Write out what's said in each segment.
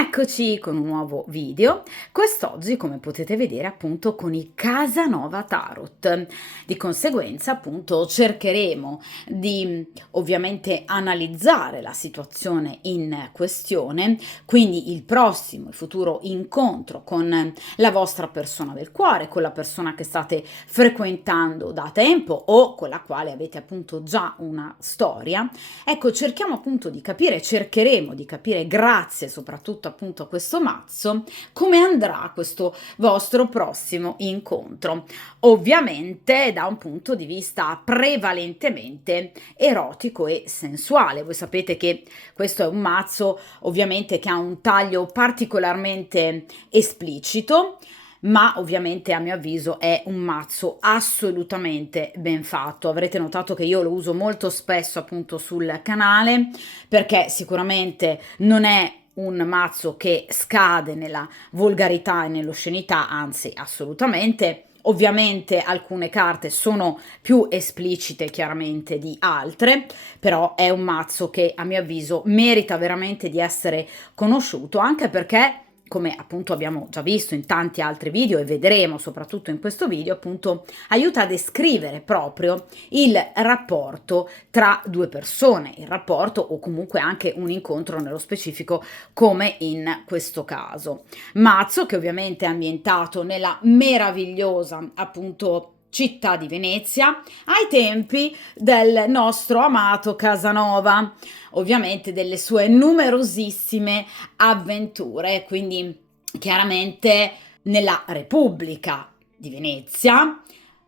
Rieccoci con un nuovo video, quest'oggi come potete vedere appunto con i Casanova Tarot. Di conseguenza appunto cercheremo di ovviamente analizzare la situazione in questione, quindi il prossimo e futuro incontro con la vostra persona del cuore, con la persona che state frequentando da tempo o con la quale avete appunto già una storia. Ecco, cerchiamo appunto di capire, cercheremo di capire grazie soprattutto appunto a questo mazzo come andrà questo vostro prossimo incontro, ovviamente da un punto di vista prevalentemente erotico e sensuale. Voi sapete che questo è un mazzo ovviamente che ha un taglio particolarmente esplicito, ma ovviamente a mio avviso è un mazzo assolutamente ben fatto. Avrete notato che io lo uso molto spesso appunto sul canale, perché sicuramente non è un mazzo che scade nella volgarità e nell'oscenità, anzi assolutamente. Ovviamente alcune carte sono più esplicite chiaramente di altre, però è un mazzo che a mio avviso merita veramente di essere conosciuto, anche perché, come appunto abbiamo già visto in tanti altri video e vedremo soprattutto in questo video, appunto aiuta a descrivere proprio il rapporto tra due persone, il rapporto o comunque anche un incontro nello specifico come in questo caso. Mazzo che ovviamente è ambientato nella meravigliosa appunto città di Venezia ai tempi del nostro amato Casanova, ovviamente delle sue numerosissime avventure, quindi chiaramente nella Repubblica di Venezia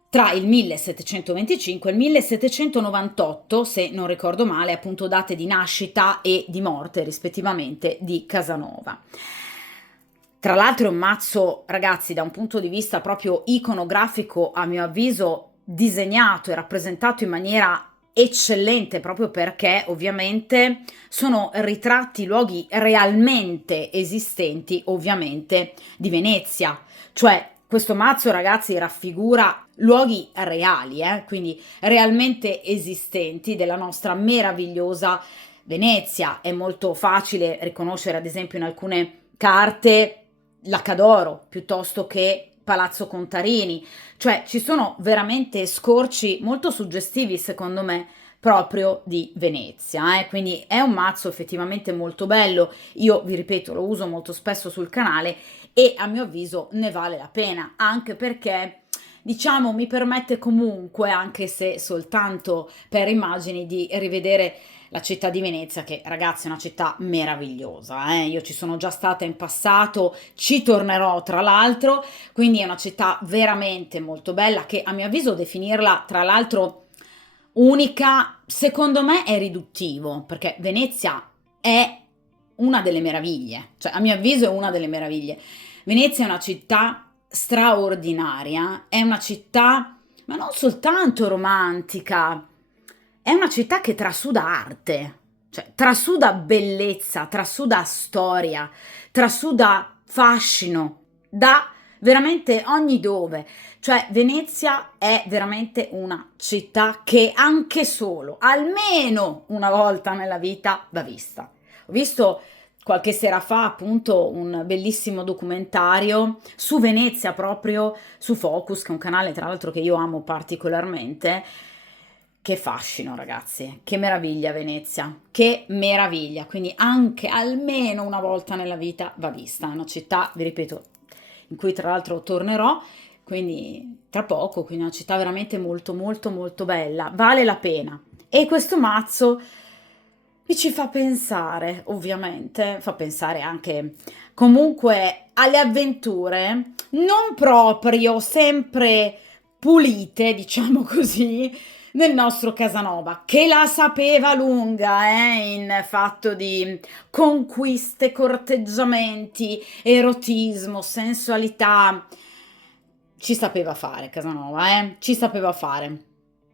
tra il 1725 e il 1798, se non ricordo male, appunto date di nascita e di morte rispettivamente di Casanova. Tra l'altro è un mazzo, ragazzi, da un punto di vista proprio iconografico, a mio avviso, disegnato e rappresentato in maniera eccellente, proprio perché ovviamente sono ritratti luoghi realmente esistenti, ovviamente, di Venezia. Cioè, questo mazzo, ragazzi, raffigura luoghi reali, quindi realmente esistenti della nostra meravigliosa Venezia. È molto facile riconoscere, ad esempio, in alcune carte l'Accadoro piuttosto che Palazzo Contarini, cioè ci sono veramente scorci molto suggestivi secondo me proprio di Venezia, quindi è un mazzo effettivamente molto bello. Io vi ripeto, lo uso molto spesso sul canale e a mio avviso ne vale la pena, anche perché diciamo mi permette comunque, anche se soltanto per immagini, di rivedere la città di Venezia, che ragazzi è una città meravigliosa, io ci sono già stata in passato, ci tornerò tra l'altro, quindi è una città veramente molto bella che a mio avviso definirla tra l'altro unica, secondo me è riduttivo, perché Venezia è una delle meraviglie, cioè a mio avviso è una delle meraviglie. Venezia è una città straordinaria, è una città ma non soltanto romantica, è una città che trasuda arte, cioè trasuda bellezza, trasuda storia, trasuda fascino, da veramente ogni dove. Cioè Venezia è veramente una città che anche solo, almeno una volta nella vita, va vista. Ho visto qualche sera fa appunto un bellissimo documentario su Venezia, proprio su Focus, che è un canale tra l'altro che io amo particolarmente. Che fascino, ragazzi, che meraviglia Venezia, che meraviglia, quindi anche almeno una volta nella vita va vista, è una città, vi ripeto, in cui tra l'altro tornerò, quindi tra poco, quindi è una città veramente molto molto molto bella, vale la pena. E questo mazzo mi ci fa pensare, ovviamente, fa pensare anche comunque alle avventure, non proprio sempre pulite, diciamo così, nel nostro Casanova, che la sapeva lunga, in fatto di conquiste, corteggiamenti, erotismo, sensualità. Ci sapeva fare Casanova, ci sapeva fare.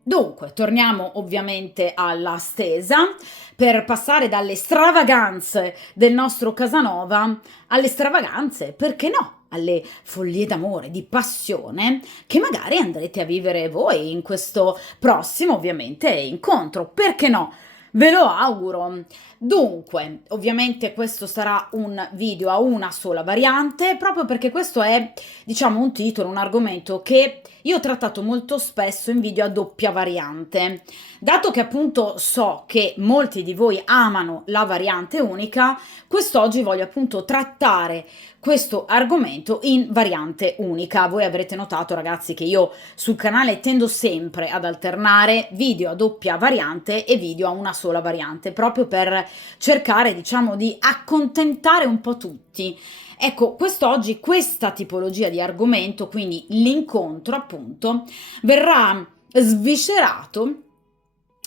Dunque, torniamo ovviamente alla stesa per passare dalle stravaganze del nostro Casanova alle stravaganze, perché no? Alle follie d'amore, di passione, che magari andrete a vivere voi in questo prossimo, ovviamente, incontro. Perché no? Ve lo auguro. Dunque, ovviamente questo sarà un video a una sola variante, proprio perché questo è, diciamo, un titolo, un argomento che io ho trattato molto spesso in video a doppia variante. Dato che appunto so che molti di voi amano la variante unica, quest'oggi voglio appunto trattare questo argomento in variante unica. Voi avrete notato, ragazzi, che io sul canale tendo sempre ad alternare video a doppia variante e video a una sola variante, proprio per cercare, diciamo, di accontentare un po' tutti. Ecco, quest'oggi questa tipologia di argomento, quindi l'incontro appunto, verrà sviscerato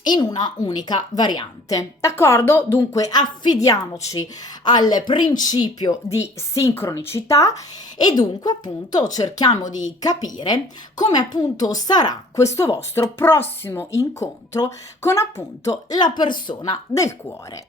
in una unica variante. D'accordo? Dunque affidiamoci al principio di sincronicità e dunque appunto cerchiamo di capire come appunto sarà questo vostro prossimo incontro con appunto la persona del cuore.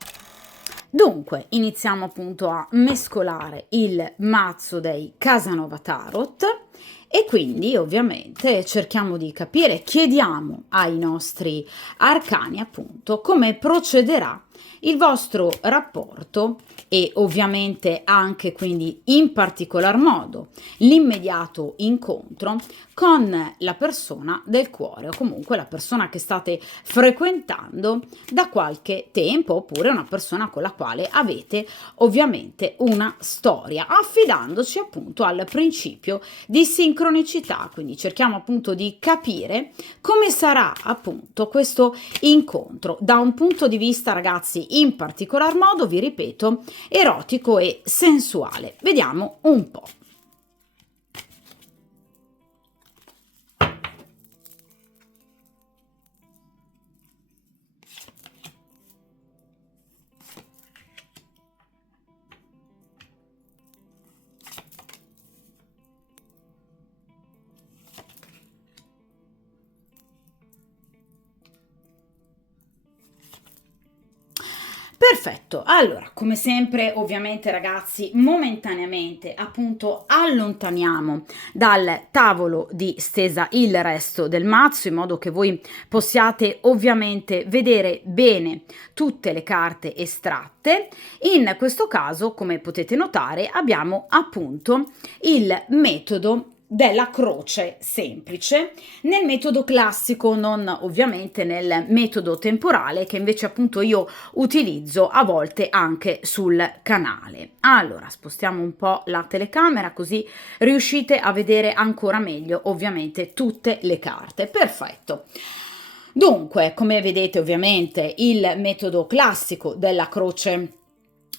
Dunque, iniziamo appunto a mescolare il mazzo dei Casanova Tarot e quindi ovviamente cerchiamo di capire, chiediamo ai nostri arcani appunto come procederà il vostro rapporto e ovviamente anche quindi in particolar modo l'immediato incontro con la persona del cuore o comunque la persona che state frequentando da qualche tempo oppure una persona con la quale avete ovviamente una storia, affidandoci appunto al principio di sincronicità. Quindi cerchiamo appunto di capire come sarà appunto questo incontro da un punto di vista, ragazzi, in particolar modo, vi ripeto, erotico e sensuale. Vediamo un po'. Perfetto, allora come sempre ovviamente ragazzi momentaneamente appunto allontaniamo dal tavolo di stesa il resto del mazzo in modo che voi possiate ovviamente vedere bene tutte le carte estratte. In questo caso, come potete notare, abbiamo appunto il metodo della croce semplice nel metodo classico, non ovviamente nel metodo temporale che invece appunto io utilizzo a volte anche sul canale. Allora spostiamo un po' la telecamera così riuscite a vedere ancora meglio ovviamente tutte le carte. Perfetto. Dunque, come vedete ovviamente il metodo classico della croce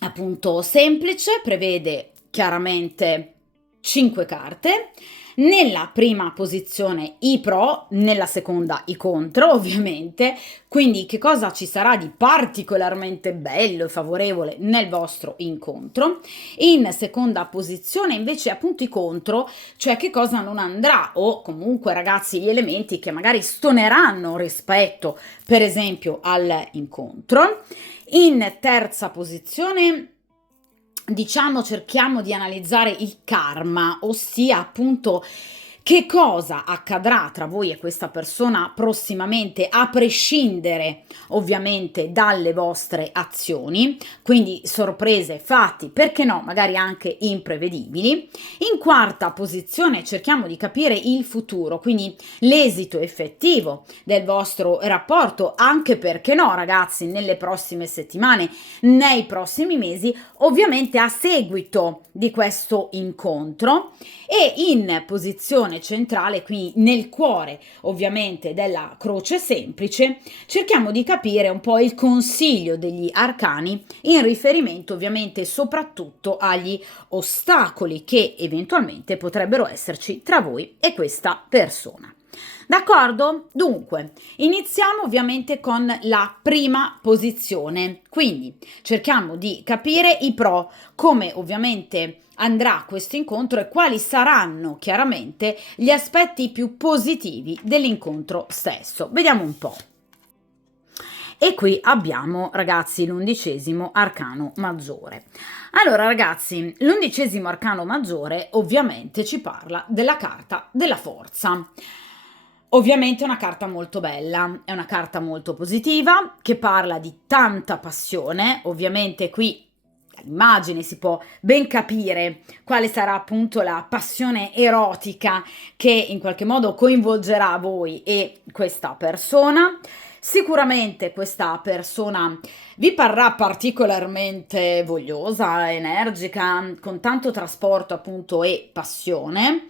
appunto semplice prevede chiaramente 5 carte. Nella prima posizione i pro, nella seconda i contro ovviamente, quindi che cosa ci sarà di particolarmente bello e favorevole nel vostro incontro. In seconda posizione invece appunto i contro, cioè che cosa non andrà o comunque ragazzi gli elementi che magari stoneranno rispetto per esempio all'incontro. In terza posizione diciamo cerchiamo di analizzare il karma, ossia appunto che cosa accadrà tra voi e questa persona prossimamente, a prescindere ovviamente dalle vostre azioni, quindi sorprese, fatti, perché no, magari anche imprevedibili. In quarta posizione cerchiamo di capire il futuro, quindi l'esito effettivo del vostro rapporto, anche perché no, ragazzi, nelle prossime settimane, nei prossimi mesi, ovviamente a seguito di questo incontro. E in posizione centrale, qui nel cuore ovviamente della croce semplice, cerchiamo di capire un po' il consiglio degli arcani in riferimento ovviamente soprattutto agli ostacoli che eventualmente potrebbero esserci tra voi e questa persona. D'accordo? Dunque, iniziamo ovviamente con la prima posizione, quindi cerchiamo di capire i pro, come ovviamente andrà questo incontro e quali saranno chiaramente gli aspetti più positivi dell'incontro stesso. Vediamo un po'. E qui abbiamo, ragazzi, l'11° arcano maggiore. Allora, ragazzi, l'11° arcano maggiore ovviamente ci parla della carta della forza. Ovviamente è una carta molto bella, è una carta molto positiva che parla di tanta passione. Ovviamente qui dall'immagine si può ben capire quale sarà appunto la passione erotica che in qualche modo coinvolgerà voi e questa persona. Sicuramente questa persona vi parrà particolarmente vogliosa, energica, con tanto trasporto appunto e passione.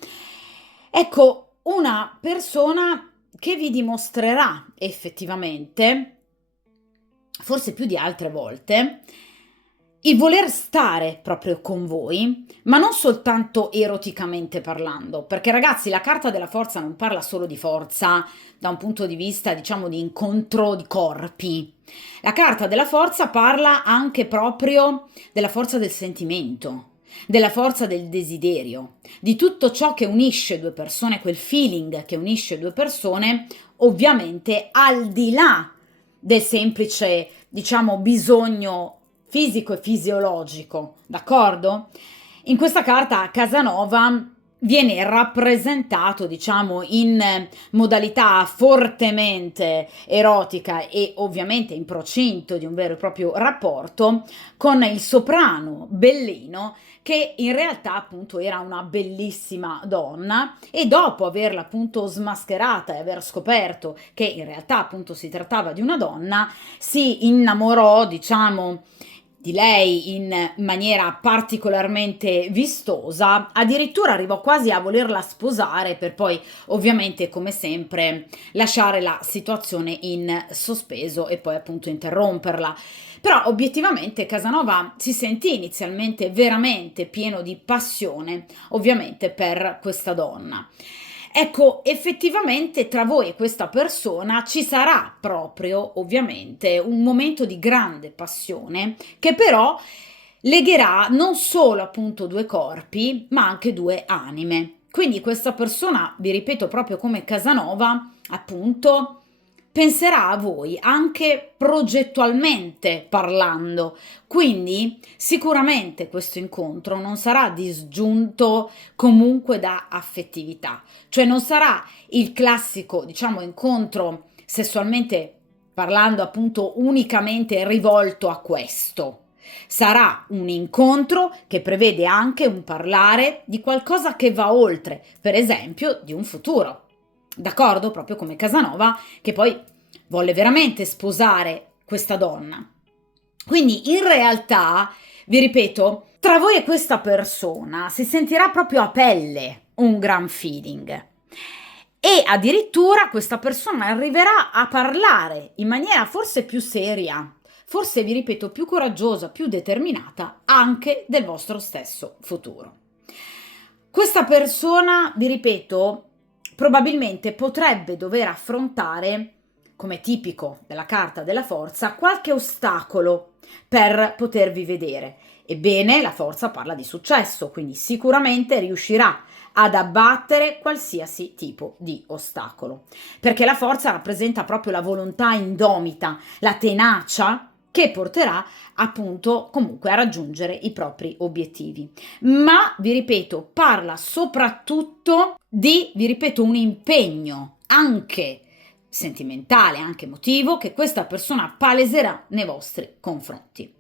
Ecco, una persona che vi dimostrerà effettivamente, forse più di altre volte, il voler stare proprio con voi, ma non soltanto eroticamente parlando, perché ragazzi la carta della forza non parla solo di forza da un punto di vista, diciamo, di incontro di corpi. La carta della forza parla anche proprio della forza del sentimento, della forza del desiderio, di tutto ciò che unisce due persone, quel feeling che unisce due persone, ovviamente al di là del semplice, diciamo, bisogno fisico e fisiologico, d'accordo? In questa carta Casanova viene rappresentato, diciamo, in modalità fortemente erotica e ovviamente in procinto di un vero e proprio rapporto con il soprano Bellino, che in realtà appunto era una bellissima donna, e dopo averla appunto smascherata e aver scoperto che in realtà appunto si trattava di una donna, si innamorò, diciamo, di lei in maniera particolarmente vistosa, addirittura arrivò quasi a volerla sposare per poi ovviamente come sempre lasciare la situazione in sospeso e poi appunto interromperla. Però obiettivamente Casanova si sentì inizialmente veramente pieno di passione, ovviamente per questa donna. Ecco, effettivamente tra voi e questa persona ci sarà proprio, ovviamente, un momento di grande passione che però legherà non solo appunto due corpi, ma anche due anime. Quindi questa persona, vi ripeto, proprio come Casanova, appunto, penserà a voi anche progettualmente parlando. Quindi sicuramente questo incontro non sarà disgiunto comunque da affettività, cioè non sarà il classico, diciamo, incontro sessualmente parlando appunto unicamente rivolto a questo. Sarà un incontro che prevede anche un parlare di qualcosa che va oltre, per esempio di un futuro. D'accordo? Proprio come Casanova, che poi volle veramente sposare questa donna. Quindi in realtà, vi ripeto, tra voi e questa persona si sentirà proprio a pelle un gran feeling. E addirittura questa persona arriverà a parlare in maniera forse più seria, forse, vi ripeto, più coraggiosa, più determinata anche del vostro stesso futuro. Questa persona, vi ripeto, probabilmente potrebbe dover affrontare, come tipico della carta della forza, qualche ostacolo per potervi vedere. Ebbene, la forza parla di successo, quindi sicuramente riuscirà ad abbattere qualsiasi tipo di ostacolo, perché la forza rappresenta proprio la volontà indomita, la tenacia che porterà appunto comunque a raggiungere i propri obiettivi. Ma vi ripeto, parla soprattutto di, vi ripeto, un impegno anche sentimentale, anche emotivo, che questa persona paleserà nei vostri confronti.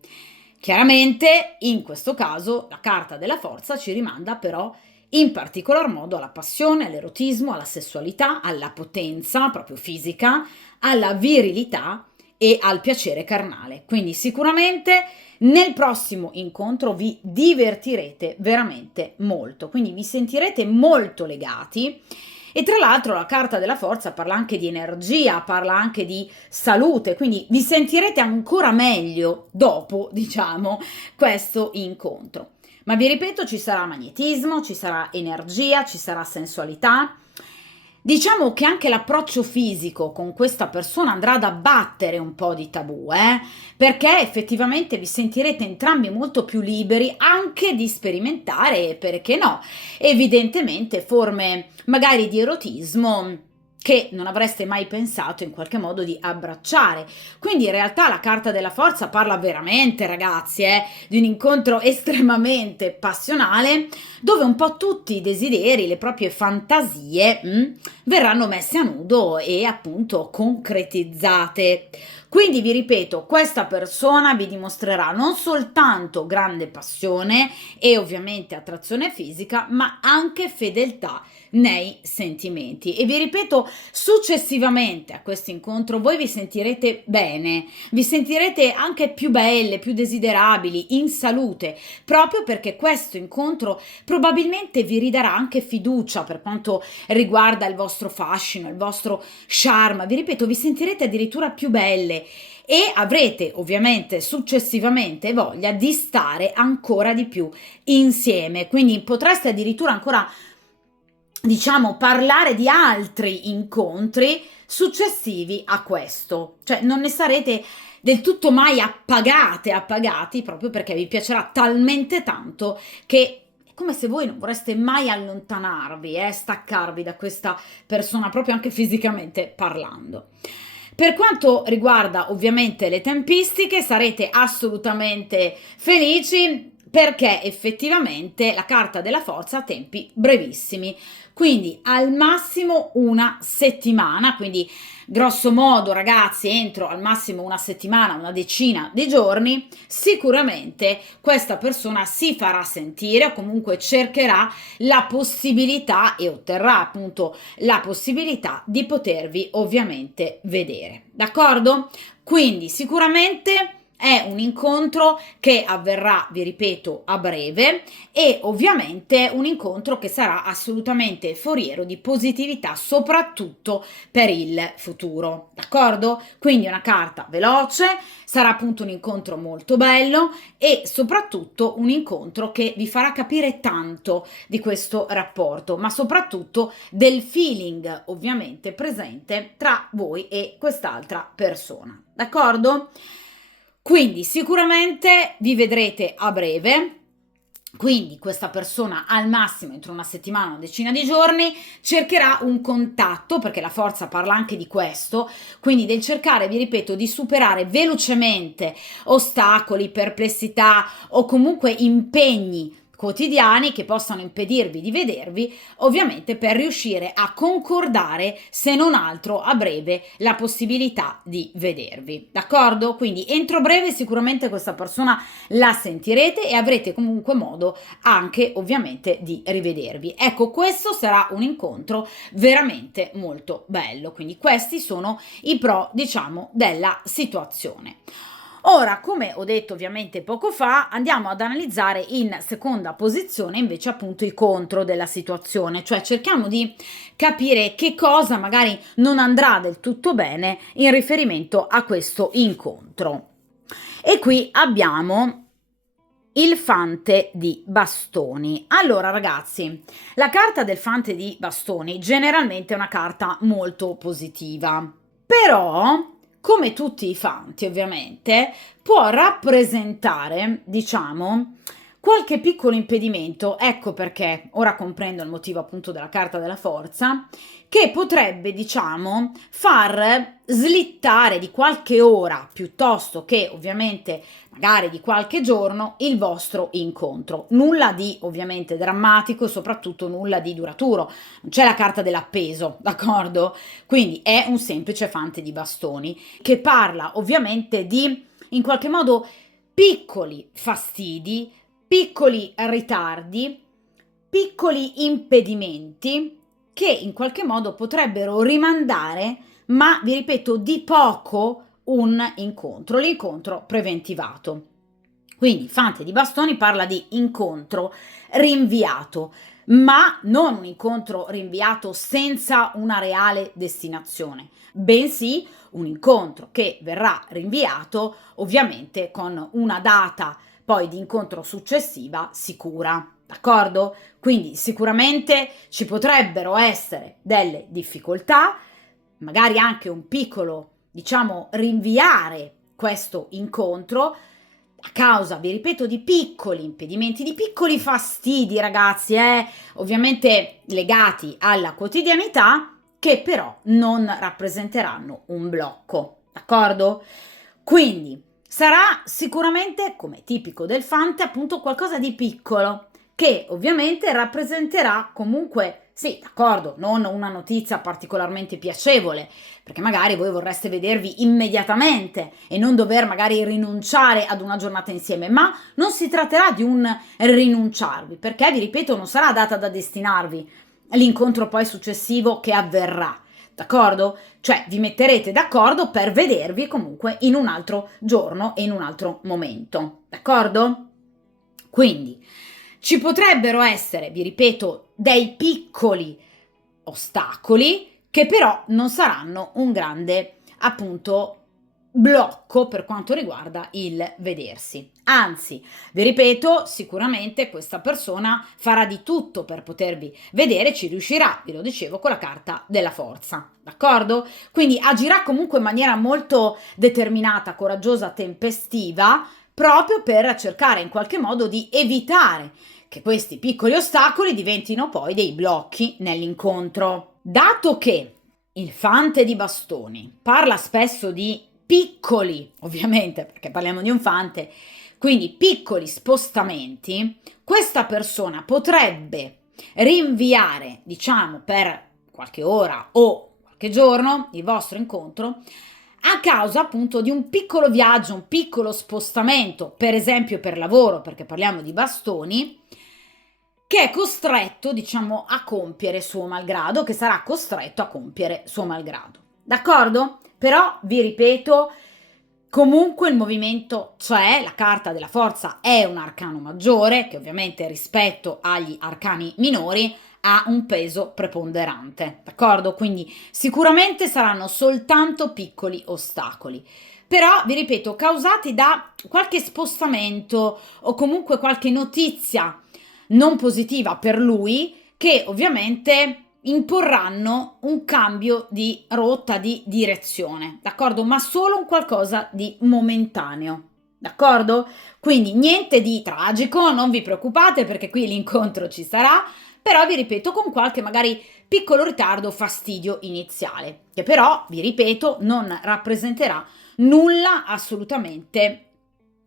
Chiaramente, in questo caso, la carta della forza ci rimanda però in particolar modo alla passione, all'erotismo, alla sessualità, alla potenza proprio fisica, alla virilità e al piacere carnale. Quindi sicuramente nel prossimo incontro vi divertirete veramente molto, quindi vi sentirete molto legati. E tra l'altro la carta della forza parla anche di energia, parla anche di salute, quindi vi sentirete ancora meglio dopo, diciamo, questo incontro. Ma vi ripeto, ci sarà magnetismo, ci sarà energia, ci sarà sensualità. Diciamo che anche l'approccio fisico con questa persona andrà ad abbattere un po' di tabù, perché effettivamente vi sentirete entrambi molto più liberi anche di sperimentare, perché no, evidentemente forme magari di erotismo che non avreste mai pensato in qualche modo di abbracciare. Quindi in realtà la carta della forza parla veramente, ragazzi, di un incontro estremamente passionale, dove un po' tutti i desideri, le proprie fantasie, verranno messe a nudo e appunto concretizzate. Quindi vi ripeto, questa persona vi dimostrerà non soltanto grande passione e ovviamente attrazione fisica, ma anche fedeltà nei sentimenti. E vi ripeto, successivamente a questo incontro voi vi sentirete bene, vi sentirete anche più belle, più desiderabili, in salute, proprio perché questo incontro probabilmente vi ridarà anche fiducia per quanto riguarda il vostro fascino, il vostro charme. Vi ripeto, vi sentirete addirittura più belle e avrete ovviamente successivamente voglia di stare ancora di più insieme, quindi potreste addirittura ancora, diciamo, parlare di altri incontri successivi a questo, cioè non ne sarete del tutto mai appagati, proprio perché vi piacerà talmente tanto che è come se voi non vorreste mai allontanarvi, staccarvi da questa persona, proprio anche fisicamente parlando. Per quanto riguarda ovviamente le tempistiche, sarete assolutamente felici perché effettivamente la carta della forza ha tempi brevissimi, quindi al massimo una settimana, quindi grosso modo ragazzi entro al massimo una settimana, una decina di giorni, sicuramente questa persona si farà sentire o comunque cercherà la possibilità e otterrà appunto la possibilità di potervi ovviamente vedere, d'accordo? Quindi sicuramente è un incontro che avverrà, vi ripeto, a breve e ovviamente un incontro che sarà assolutamente foriero di positività, soprattutto per il futuro, d'accordo? Quindi una carta veloce, sarà appunto un incontro molto bello e soprattutto un incontro che vi farà capire tanto di questo rapporto, ma soprattutto del feeling ovviamente presente tra voi e quest'altra persona, d'accordo? Quindi sicuramente vi vedrete a breve. Quindi questa persona al massimo entro una settimana, una decina di giorni, cercherà un contatto, perché la forza parla anche di questo, quindi del cercare, vi ripeto, di superare velocemente ostacoli, perplessità o comunque impegni quotidiani che possano impedirvi di vedervi, ovviamente per riuscire a concordare, se non altro a breve, la possibilità di vedervi, d'accordo? Quindi entro breve sicuramente questa persona la sentirete e avrete comunque modo anche ovviamente di rivedervi. Ecco, questo sarà un incontro veramente molto bello, quindi questi sono i pro, diciamo, della situazione. Ora, come ho detto ovviamente poco fa, andiamo ad analizzare in seconda posizione invece appunto i contro della situazione, cioè cerchiamo di capire che cosa magari non andrà del tutto bene in riferimento a questo incontro. E qui abbiamo il fante di bastoni. Allora ragazzi, la carta del fante di bastoni generalmente è una carta molto positiva, però come tutti i fanti ovviamente può rappresentare, diciamo, qualche piccolo impedimento. Ecco perché ora comprendo il motivo appunto della carta della forza, che potrebbe, diciamo, far slittare di qualche ora piuttosto che ovviamente magari di qualche giorno il vostro incontro. Nulla di ovviamente drammatico e soprattutto nulla di duraturo. Non c'è la carta dell'appeso, d'accordo? Quindi è un semplice fante di bastoni che parla ovviamente di in qualche modo piccoli fastidi, piccoli ritardi, piccoli impedimenti che in qualche modo potrebbero rimandare, ma vi ripeto, di poco un incontro, l'incontro preventivato. Quindi Fante di Bastoni parla di incontro rinviato, ma non un incontro rinviato senza una reale destinazione, bensì un incontro che verrà rinviato ovviamente con una data poi di incontro successiva sicura, d'accordo? Quindi sicuramente ci potrebbero essere delle difficoltà, magari anche un piccolo, diciamo, rinviare questo incontro a causa, vi ripeto, di piccoli impedimenti, di piccoli fastidi, ragazzi, ovviamente legati alla quotidianità che però non rappresenteranno un blocco, d'accordo? Quindi sarà sicuramente, come tipico del Fante, appunto qualcosa di piccolo, che ovviamente rappresenterà comunque, sì, d'accordo, non una notizia particolarmente piacevole, perché magari voi vorreste vedervi immediatamente e non dover magari rinunciare ad una giornata insieme, ma non si tratterà di un rinunciarvi, perché vi ripeto, non sarà data da destinarvi l'incontro poi successivo che avverrà, d'accordo? Cioè vi metterete d'accordo per vedervi comunque in un altro giorno e in un altro momento, d'accordo? Quindi ci potrebbero essere, vi ripeto, dei piccoli ostacoli che però non saranno un grande, appunto, blocco per quanto riguarda il vedersi. Anzi, vi ripeto, sicuramente questa persona farà di tutto per potervi vedere, ci riuscirà, vi lo dicevo, con la carta della forza, d'accordo? Quindi agirà comunque in maniera molto determinata, coraggiosa, tempestiva, proprio per cercare in qualche modo di evitare che questi piccoli ostacoli diventino poi dei blocchi nell'incontro. Dato che il Fante di bastoni parla spesso di piccoli, ovviamente perché parliamo di un Fante, quindi piccoli spostamenti, questa persona potrebbe rinviare, diciamo, per qualche ora o qualche giorno il vostro incontro a causa appunto di un piccolo viaggio, un piccolo spostamento, per esempio per lavoro, perché parliamo di bastoni, che è costretto, diciamo, a compiere suo malgrado, che sarà costretto a compiere suo malgrado. D'accordo? Però, vi ripeto, comunque il movimento c'è, la carta della forza è un arcano maggiore, che ovviamente rispetto agli arcani minori ha un peso preponderante, d'accordo? Quindi sicuramente saranno soltanto piccoli ostacoli, però vi ripeto, causati da qualche spostamento o comunque qualche notizia non positiva per lui, che ovviamente imporranno un cambio di rotta, di direzione, d'accordo? Ma solo un qualcosa di momentaneo, d'accordo? Quindi niente di tragico, non vi preoccupate perché qui l'incontro ci sarà, però vi ripeto con qualche magari piccolo ritardo, fastidio iniziale, che però, vi ripeto, non rappresenterà nulla assolutamente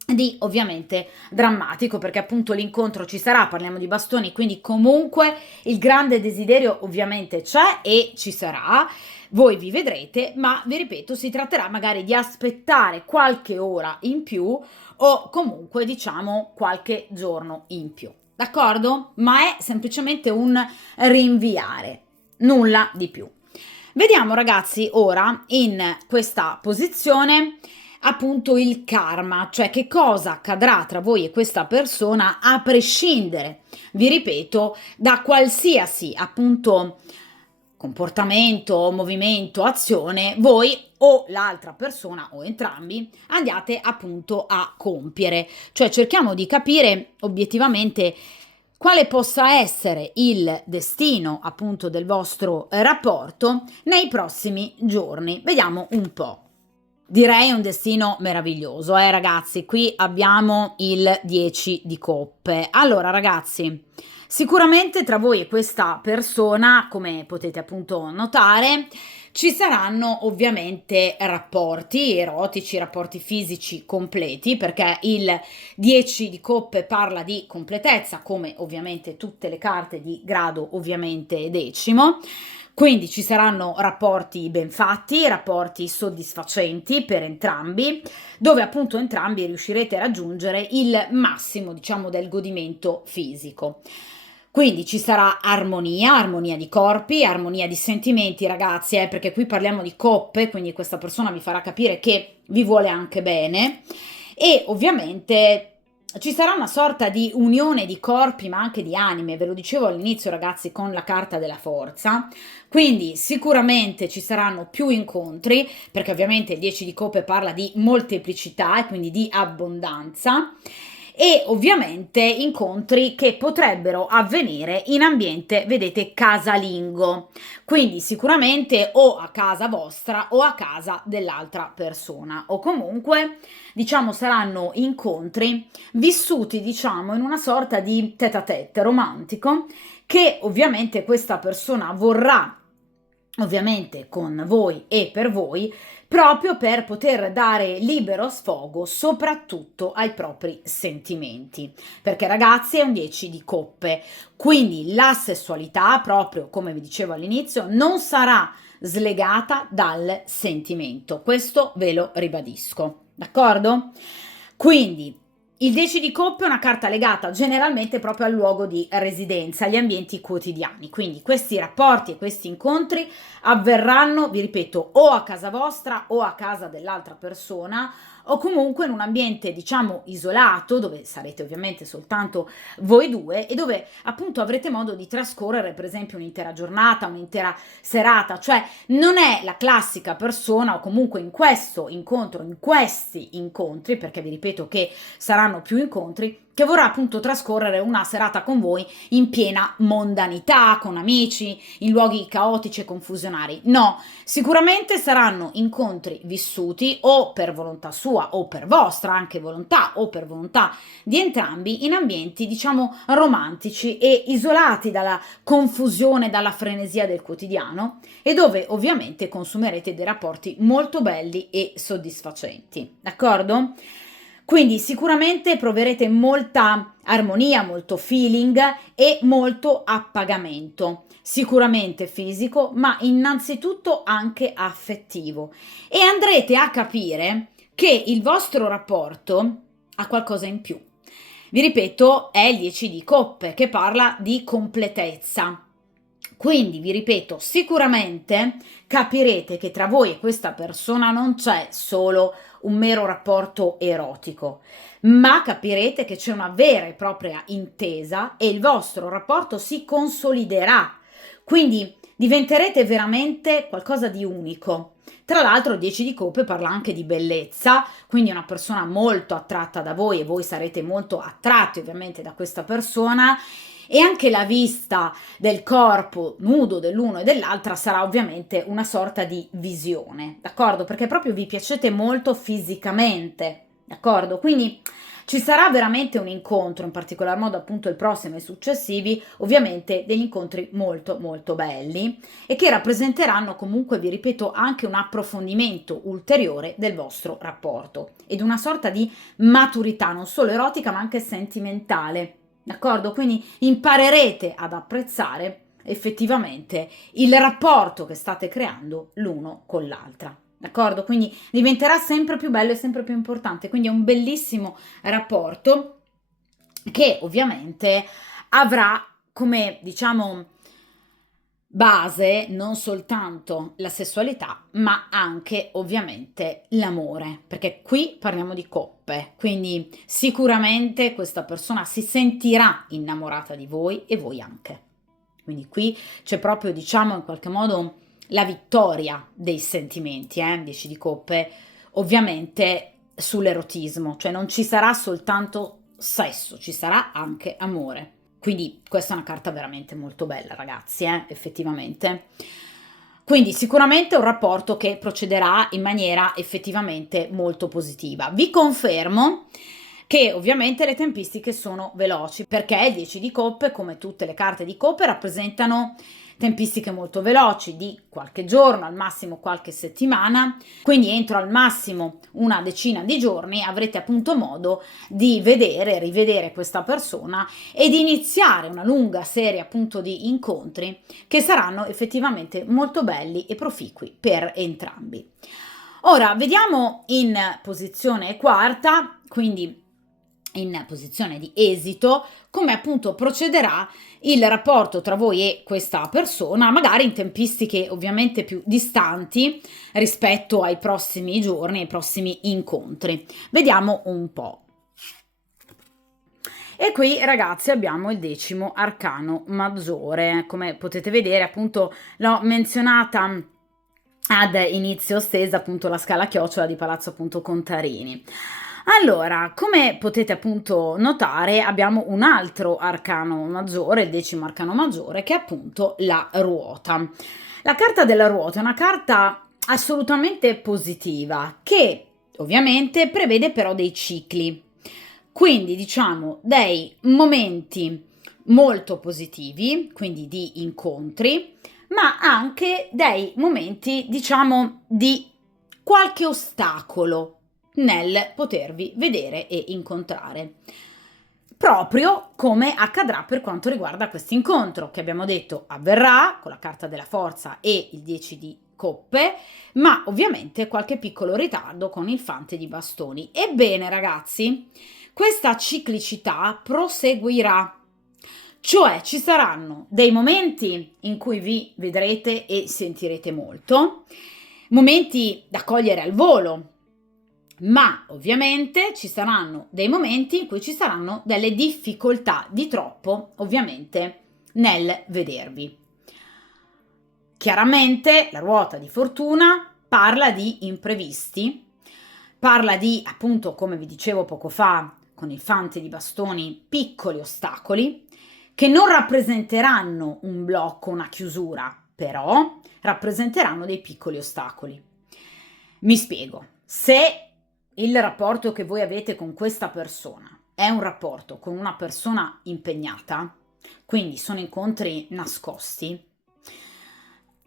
di ovviamente drammatico, perché appunto l'incontro ci sarà, parliamo di bastoni, quindi comunque il grande desiderio ovviamente c'è e ci sarà, voi vi vedrete, ma vi ripeto si tratterà magari di aspettare qualche ora in più o comunque diciamo qualche giorno in più, d'accordo? Ma è semplicemente un rinviare, nulla di più. Vediamo ragazzi ora in questa posizione appunto il karma, cioè che cosa accadrà tra voi e questa persona a prescindere, vi ripeto, da qualsiasi appunto comportamento, movimento, azione, voi o l'altra persona o entrambi andiate appunto a compiere. Cioè cerchiamo di capire obiettivamente quale possa essere il destino appunto del vostro rapporto nei prossimi giorni. Vediamo un po'. Direi un destino meraviglioso, ragazzi. Qui abbiamo il 10 di coppe. Allora, ragazzi, sicuramente tra voi e questa persona, come potete appunto notare, ci saranno ovviamente rapporti erotici, rapporti fisici completi, perché il 10 di coppe parla di completezza, come ovviamente tutte le carte di grado ovviamente decimo. Quindi ci saranno rapporti ben fatti, rapporti soddisfacenti per entrambi, dove appunto entrambi riuscirete a raggiungere il massimo, diciamo, del godimento fisico. Quindi ci sarà armonia, armonia di corpi, armonia di sentimenti, ragazzi, perché qui parliamo di coppe, quindi questa persona vi farà capire che vi vuole anche bene e ovviamente ci sarà una sorta di unione di corpi ma anche di anime, ve lo dicevo all'inizio ragazzi con la carta della forza, quindi sicuramente ci saranno più incontri perché ovviamente il 10 di coppe parla di molteplicità e quindi di abbondanza e ovviamente incontri che potrebbero avvenire in ambiente, vedete, casalingo, quindi sicuramente o a casa vostra o a casa dell'altra persona o comunque diciamo saranno incontri vissuti diciamo in una sorta di tête à tête romantico che ovviamente questa persona vorrà ovviamente con voi e per voi, proprio per poter dare libero sfogo soprattutto ai propri sentimenti. Perché ragazzi è un 10 di coppe, quindi la sessualità, proprio come vi dicevo all'inizio, non sarà slegata dal sentimento. Questo ve lo ribadisco, d'accordo? Quindi il 10 di coppe è una carta legata generalmente proprio al luogo di residenza, agli ambienti quotidiani. Quindi questi rapporti e questi incontri avverranno, vi ripeto, o a casa vostra o a casa dell'altra persona, o comunque in un ambiente, diciamo, isolato, dove sarete ovviamente soltanto voi due e dove appunto avrete modo di trascorrere, per esempio, un'intera giornata, un'intera serata. Cioè non è la classica persona, o comunque in questo incontro, in questi incontri, perché vi ripeto che saranno più incontri, che vorrà appunto trascorrere una serata con voi in piena mondanità, con amici, in luoghi caotici e confusionari. No, sicuramente saranno incontri vissuti o per volontà sua o per vostra anche volontà o per volontà di entrambi in ambienti, diciamo, romantici e isolati dalla confusione, dalla frenesia del quotidiano e dove ovviamente consumerete dei rapporti molto belli e soddisfacenti. D'accordo? Quindi sicuramente proverete molta armonia, molto feeling e molto appagamento, sicuramente fisico, ma innanzitutto anche affettivo. E andrete a capire che il vostro rapporto ha qualcosa in più. Vi ripeto, è il 10 di coppe che parla di completezza. Quindi vi ripeto, sicuramente capirete che tra voi e questa persona non c'è solo un mero rapporto erotico, ma capirete che c'è una vera e propria intesa e il vostro rapporto si consoliderà. Quindi diventerete veramente qualcosa di unico. Tra l'altro 10 di coppe parla anche di bellezza, quindi è una persona molto attratta da voi e voi sarete molto attratti ovviamente da questa persona e anche la vista del corpo nudo dell'uno e dell'altra sarà ovviamente una sorta di visione, d'accordo? Perché proprio vi piacete molto fisicamente, d'accordo? Quindi ci sarà veramente un incontro, in particolar modo appunto il prossimo e i successivi, ovviamente degli incontri molto molto belli e che rappresenteranno comunque, vi ripeto, anche un approfondimento ulteriore del vostro rapporto ed una sorta di maturità non solo erotica ma anche sentimentale. D'accordo? Quindi imparerete ad apprezzare effettivamente il rapporto che state creando l'uno con l'altra. D'accordo? Quindi diventerà sempre più bello e sempre più importante. Quindi è un bellissimo rapporto che ovviamente avrà come, diciamo, base non soltanto la sessualità, ma anche ovviamente l'amore, perché qui parliamo di coppe, quindi sicuramente questa persona si sentirà innamorata di voi e voi anche. Quindi qui c'è proprio, diciamo, in qualche modo la vittoria dei sentimenti, 10 di coppe, ovviamente sull'erotismo, cioè non ci sarà soltanto sesso, ci sarà anche amore. Quindi questa è una carta veramente molto bella, ragazzi, effettivamente. Quindi sicuramente è un rapporto che procederà in maniera effettivamente molto positiva. Vi confermo che ovviamente le tempistiche sono veloci perché il 10 di coppe, come tutte le carte di coppe, rappresentano tempistiche molto veloci di qualche giorno, al massimo qualche settimana, quindi entro al massimo una decina di giorni avrete appunto modo di vedere, rivedere questa persona ed iniziare una lunga serie appunto di incontri che saranno effettivamente molto belli e proficui per entrambi. Ora vediamo in posizione quarta, quindi in posizione di esito, come appunto procederà il rapporto tra voi e questa persona, magari in tempistiche ovviamente più distanti rispetto ai prossimi giorni, ai prossimi incontri. Vediamo un po'. E qui ragazzi abbiamo il 10° arcano maggiore, come potete vedere appunto l'ho menzionata ad inizio stesa appunto la scala chiocciola di Palazzo appunto Contarini. Allora, come potete appunto notare, abbiamo un altro arcano maggiore, il 10° arcano maggiore, che è appunto la ruota. La carta della ruota è una carta assolutamente positiva, che ovviamente prevede però dei cicli. Quindi diciamo dei momenti molto positivi, quindi di incontri, ma anche dei momenti, diciamo, di qualche ostacolo nel potervi vedere e incontrare. Proprio come accadrà per quanto riguarda questo incontro, che abbiamo detto avverrà con la carta della forza e il 10 di coppe, ma ovviamente qualche piccolo ritardo con il fante di bastoni. Ebbene, ragazzi, questa ciclicità proseguirà. Cioè ci saranno dei momenti in cui vi vedrete e sentirete molto, momenti da cogliere al volo, ma ovviamente ci saranno dei momenti in cui ci saranno delle difficoltà di troppo, ovviamente, nel vedervi. Chiaramente la ruota di fortuna parla di imprevisti, parla di, appunto, come vi dicevo poco fa, con il fante di bastoni, piccoli ostacoli che non rappresenteranno un blocco, una chiusura, però rappresenteranno dei piccoli ostacoli. Mi spiego. Se il rapporto che voi avete con questa persona è un rapporto con una persona impegnata, quindi sono incontri nascosti,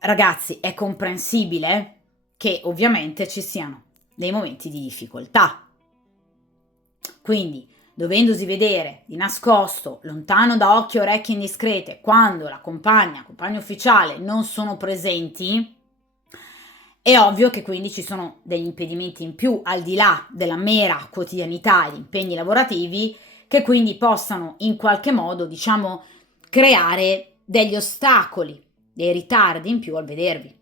ragazzi, è comprensibile che ovviamente ci siano dei momenti di difficoltà. Quindi, dovendosi vedere di nascosto, lontano da occhi e orecchie indiscrete, quando la compagno ufficiale non sono presenti, è ovvio che quindi ci sono degli impedimenti in più, al di là della mera quotidianità e di impegni lavorativi, che quindi possano in qualche modo, diciamo, creare degli ostacoli, dei ritardi in più al vedervi.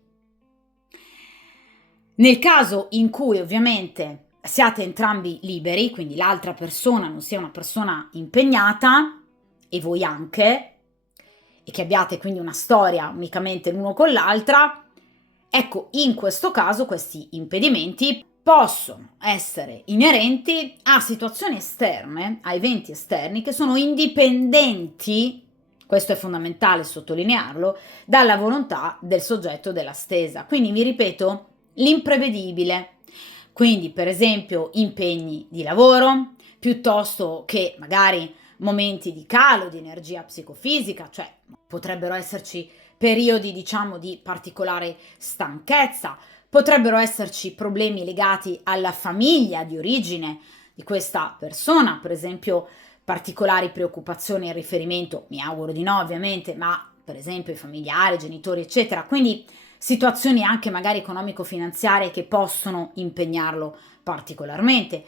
Nel caso in cui ovviamente siate entrambi liberi, quindi l'altra persona non sia una persona impegnata e voi anche, e che abbiate quindi una storia unicamente l'uno con l'altra, ecco, in questo caso questi impedimenti possono essere inerenti a situazioni esterne, a eventi esterni che sono indipendenti, questo è fondamentale sottolinearlo, dalla volontà del soggetto della stesa. Quindi vi ripeto, l'imprevedibile. Quindi, per esempio, impegni di lavoro, piuttosto che magari momenti di calo di energia psicofisica, cioè potrebbero esserci periodi, diciamo, di particolare stanchezza, potrebbero esserci problemi legati alla famiglia di origine di questa persona, per esempio particolari preoccupazioni in riferimento, mi auguro di no ovviamente, ma per esempio i familiari, genitori, eccetera. Quindi situazioni anche magari economico-finanziarie che possono impegnarlo particolarmente.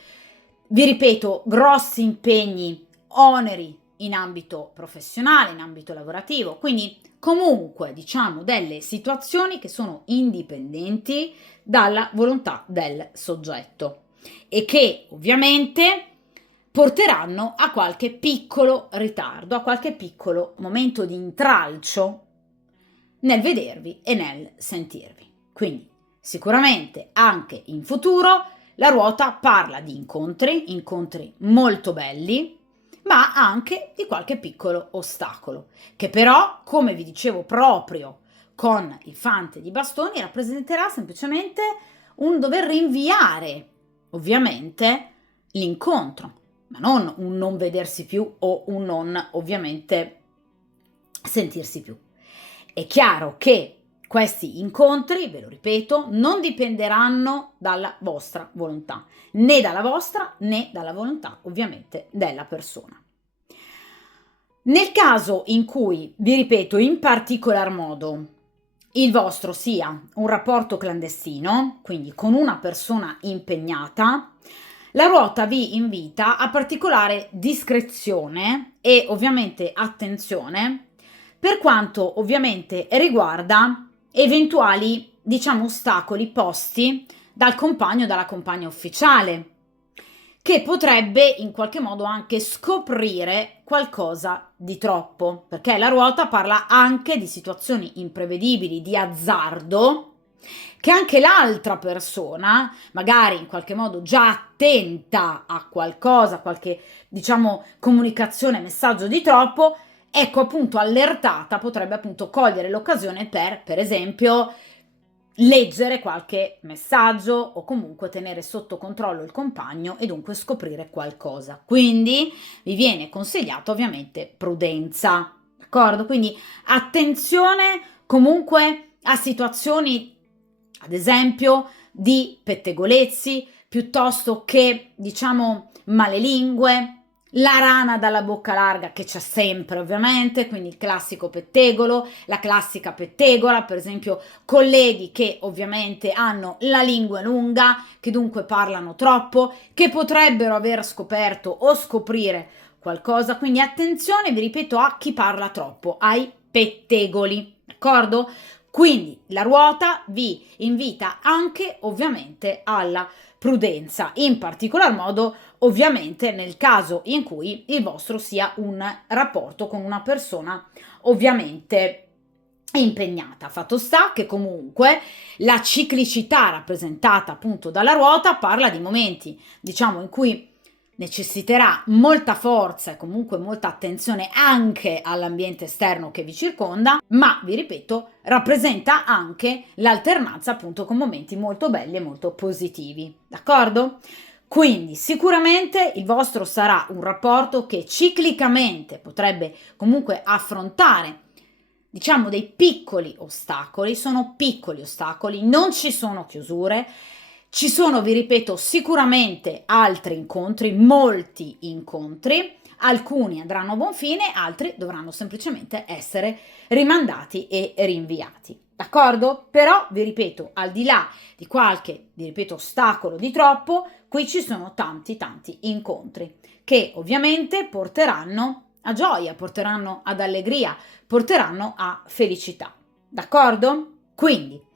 Vi ripeto, grossi impegni, oneri in ambito professionale, in ambito lavorativo, quindi comunque diciamo delle situazioni che sono indipendenti dalla volontà del soggetto e che ovviamente porteranno a qualche piccolo ritardo, a qualche piccolo momento di intralcio nel vedervi e nel sentirvi. Quindi sicuramente anche in futuro la ruota parla di incontri molto belli, ma anche di qualche piccolo ostacolo, che però, come vi dicevo proprio con il fante di bastoni, rappresenterà semplicemente un dover rinviare, ovviamente, l'incontro, ma non un non vedersi più o un non, ovviamente, sentirsi più. È chiaro che questi incontri, ve lo ripeto, non dipenderanno dalla vostra volontà, né dalla vostra né dalla volontà ovviamente della persona. Nel caso in cui, vi ripeto, in particolar modo il vostro sia un rapporto clandestino, quindi con una persona impegnata, la ruota vi invita a particolare discrezione e ovviamente attenzione per quanto ovviamente riguarda eventuali, diciamo, ostacoli posti dal compagno o dalla compagna ufficiale, che potrebbe in qualche modo anche scoprire qualcosa di troppo, perché la ruota parla anche di situazioni imprevedibili, di azzardo, che anche l'altra persona, magari in qualche modo già attenta a qualcosa, qualche, diciamo, comunicazione, messaggio di troppo, ecco appunto allertata, potrebbe appunto cogliere l'occasione per esempio, leggere qualche messaggio o comunque tenere sotto controllo il compagno e dunque scoprire qualcosa. Quindi vi viene consigliato ovviamente prudenza, d'accordo? Quindi attenzione comunque a situazioni, ad esempio, di pettegolezzi, piuttosto che, diciamo, malelingue, la rana dalla bocca larga che c'è sempre ovviamente, quindi il classico pettegolo, la classica pettegola, per esempio colleghi che ovviamente hanno la lingua lunga, che dunque parlano troppo, che potrebbero aver scoperto o scoprire qualcosa, quindi attenzione, vi ripeto, a chi parla troppo, ai pettegoli, d'accordo? Quindi la ruota vi invita anche ovviamente alla prudenza, in particolar modo ovviamente nel caso in cui il vostro sia un rapporto con una persona ovviamente impegnata. Fatto sta che comunque la ciclicità rappresentata appunto dalla ruota parla di momenti, diciamo, in cui necessiterà molta forza e comunque molta attenzione anche all'ambiente esterno che vi circonda, ma vi ripeto, rappresenta anche l'alternanza appunto con momenti molto belli e molto positivi, d'accordo? Quindi sicuramente il vostro sarà un rapporto che ciclicamente potrebbe comunque affrontare, diciamo, dei piccoli ostacoli, sono piccoli ostacoli, non ci sono chiusure, ci sono, vi ripeto, sicuramente altri incontri, molti incontri, alcuni andranno a buon fine, altri dovranno semplicemente essere rimandati e rinviati. D'accordo? Però, vi ripeto, al di là di qualche, vi ripeto, ostacolo di troppo, qui ci sono tanti incontri che ovviamente porteranno a gioia, porteranno ad allegria, porteranno a felicità. D'accordo? Quindi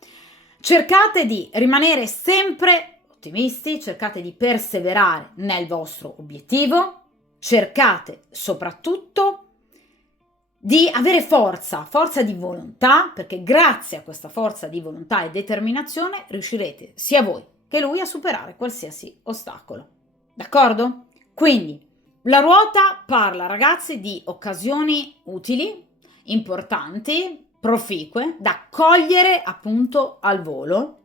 cercate di rimanere sempre ottimisti, cercate di perseverare nel vostro obiettivo, cercate soprattutto di avere forza di volontà, perché grazie a questa forza di volontà e determinazione riuscirete sia voi che lui a superare qualsiasi ostacolo. D'accordo? Quindi la ruota parla, ragazzi, di occasioni utili, importanti, proficue, da cogliere appunto al volo,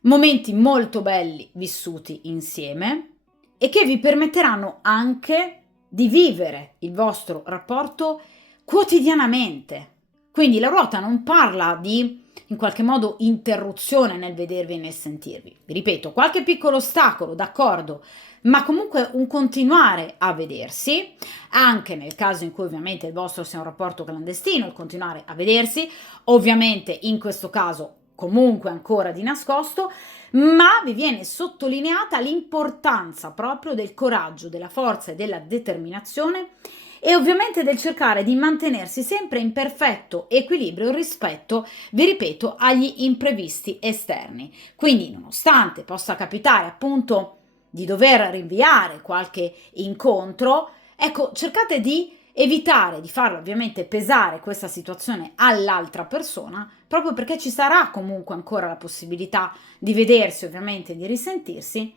momenti molto belli vissuti insieme e che vi permetteranno anche di vivere il vostro rapporto quotidianamente. Quindi la ruota non parla di, in qualche modo, interruzione nel vedervi e nel sentirvi. Vi ripeto, qualche piccolo ostacolo, d'accordo, ma comunque un continuare a vedersi, anche nel caso in cui ovviamente il vostro sia un rapporto clandestino, il continuare a vedersi, ovviamente in questo caso comunque ancora di nascosto, ma vi viene sottolineata l'importanza proprio del coraggio, della forza e della determinazione e ovviamente del cercare di mantenersi sempre in perfetto equilibrio rispetto, vi ripeto, agli imprevisti esterni. Quindi, nonostante possa capitare appunto di dover rinviare qualche incontro, ecco, cercate di evitare di farlo ovviamente pesare questa situazione all'altra persona, proprio perché ci sarà comunque ancora la possibilità di vedersi, ovviamente di risentirsi,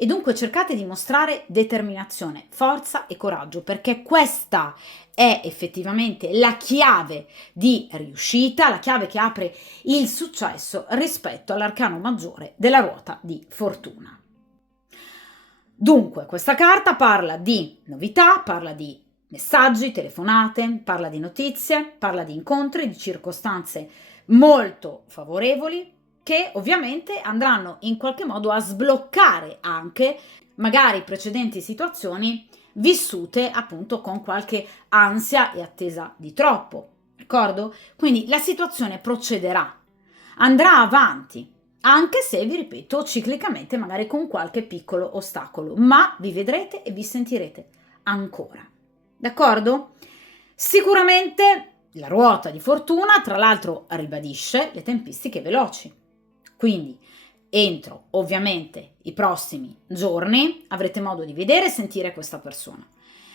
e dunque cercate di mostrare determinazione, forza e coraggio, perché questa è effettivamente la chiave di riuscita, la chiave che apre il successo rispetto all'arcano maggiore della ruota di fortuna. Dunque, questa carta parla di novità, parla di messaggi, telefonate, parla di notizie, parla di incontri, di circostanze molto favorevoli che ovviamente andranno in qualche modo a sbloccare anche magari precedenti situazioni vissute appunto con qualche ansia e attesa di troppo, d'accordo? Quindi la situazione procederà, andrà avanti, anche se, vi ripeto, ciclicamente magari con qualche piccolo ostacolo, ma vi vedrete e vi sentirete ancora. D'accordo? Sicuramente la ruota di fortuna, tra l'altro, ribadisce le tempistiche veloci. Quindi, entro ovviamente i prossimi giorni, avrete modo di vedere e sentire questa persona.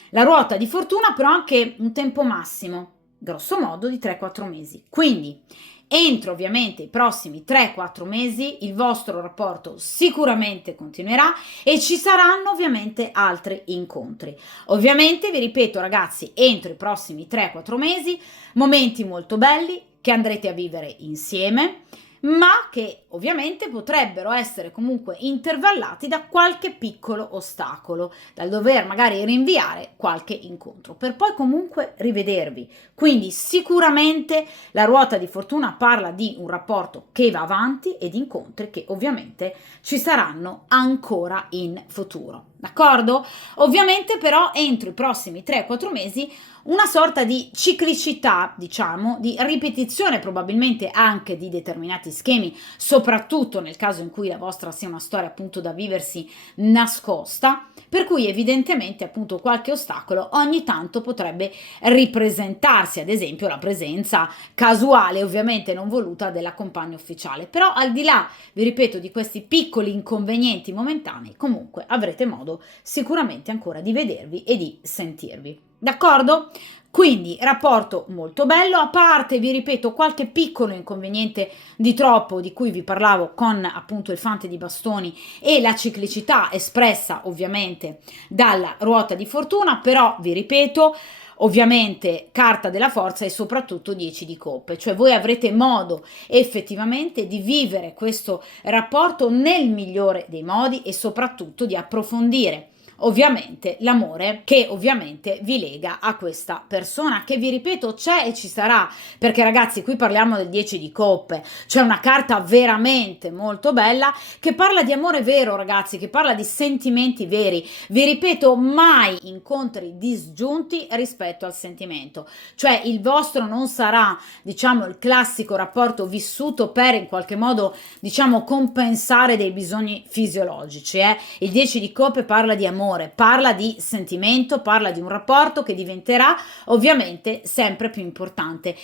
La ruota di fortuna però ha anche un tempo massimo, grosso modo di 3-4 mesi. Quindi, entro ovviamente i prossimi 3-4 mesi il vostro rapporto sicuramente continuerà e ci saranno ovviamente altri incontri. Ovviamente, vi ripeto ragazzi, entro i prossimi 3-4 mesi, momenti molto belli che andrete a vivere insieme, ma che ovviamente potrebbero essere comunque intervallati da qualche piccolo ostacolo, dal dover magari rinviare qualche incontro, per poi comunque rivedervi. Quindi sicuramente la ruota di fortuna parla di un rapporto che va avanti e di incontri che ovviamente ci saranno ancora in futuro. D'accordo? Ovviamente però entro i prossimi 3-4 mesi una sorta di ciclicità, diciamo, di ripetizione probabilmente anche di determinati schemi, soprattutto nel caso in cui la vostra sia una storia appunto da viversi nascosta, per cui evidentemente appunto qualche ostacolo ogni tanto potrebbe ripresentarsi, ad esempio la presenza casuale, ovviamente non voluta, della compagna ufficiale. Però al di là, vi ripeto, di questi piccoli inconvenienti momentanei, comunque avrete modo sicuramente ancora di vedervi e di sentirvi. D'accordo? Quindi rapporto molto bello, a parte, vi ripeto, qualche piccolo inconveniente di troppo di cui vi parlavo con appunto il fante di bastoni e la ciclicità espressa ovviamente dalla ruota di fortuna, però vi ripeto, ovviamente carta della forza e soprattutto 10 di coppe, cioè voi avrete modo effettivamente di vivere questo rapporto nel migliore dei modi e soprattutto di approfondire ovviamente l'amore che ovviamente vi lega a questa persona, che vi ripeto c'è e ci sarà, perché ragazzi qui parliamo del 10 di coppe, c'è una carta veramente molto bella che parla di amore vero, ragazzi, che parla di sentimenti veri. Vi ripeto, mai incontri disgiunti rispetto al sentimento, cioè il vostro non sarà, diciamo, il classico rapporto vissuto per in qualche modo, diciamo, compensare dei bisogni fisiologici. Il 10 di coppe parla di amore, parla di sentimento, parla di un rapporto che diventerà ovviamente sempre più importante.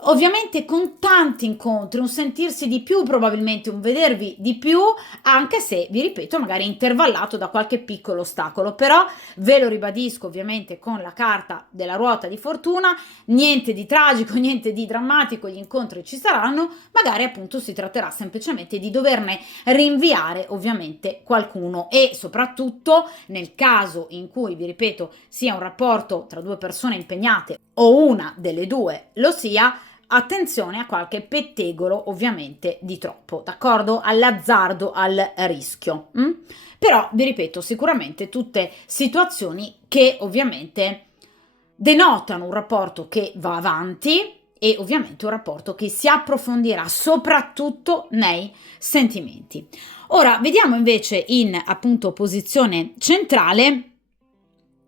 Ovviamente con tanti incontri, un sentirsi di più, probabilmente un vedervi di più, anche se, vi ripeto, magari intervallato da qualche piccolo ostacolo, però ve lo ribadisco ovviamente con la carta della ruota di fortuna, niente di tragico, niente di drammatico, gli incontri ci saranno, magari appunto si tratterà semplicemente di doverne rinviare ovviamente qualcuno e soprattutto nel caso in cui, vi ripeto, sia un rapporto tra due persone impegnate o una delle due lo sia, attenzione a qualche pettegolo ovviamente di troppo, d'accordo? All'azzardo, al rischio. Però vi ripeto, sicuramente tutte situazioni che ovviamente denotano un rapporto che va avanti e ovviamente un rapporto che si approfondirà soprattutto nei sentimenti. Ora vediamo invece in appunto posizione centrale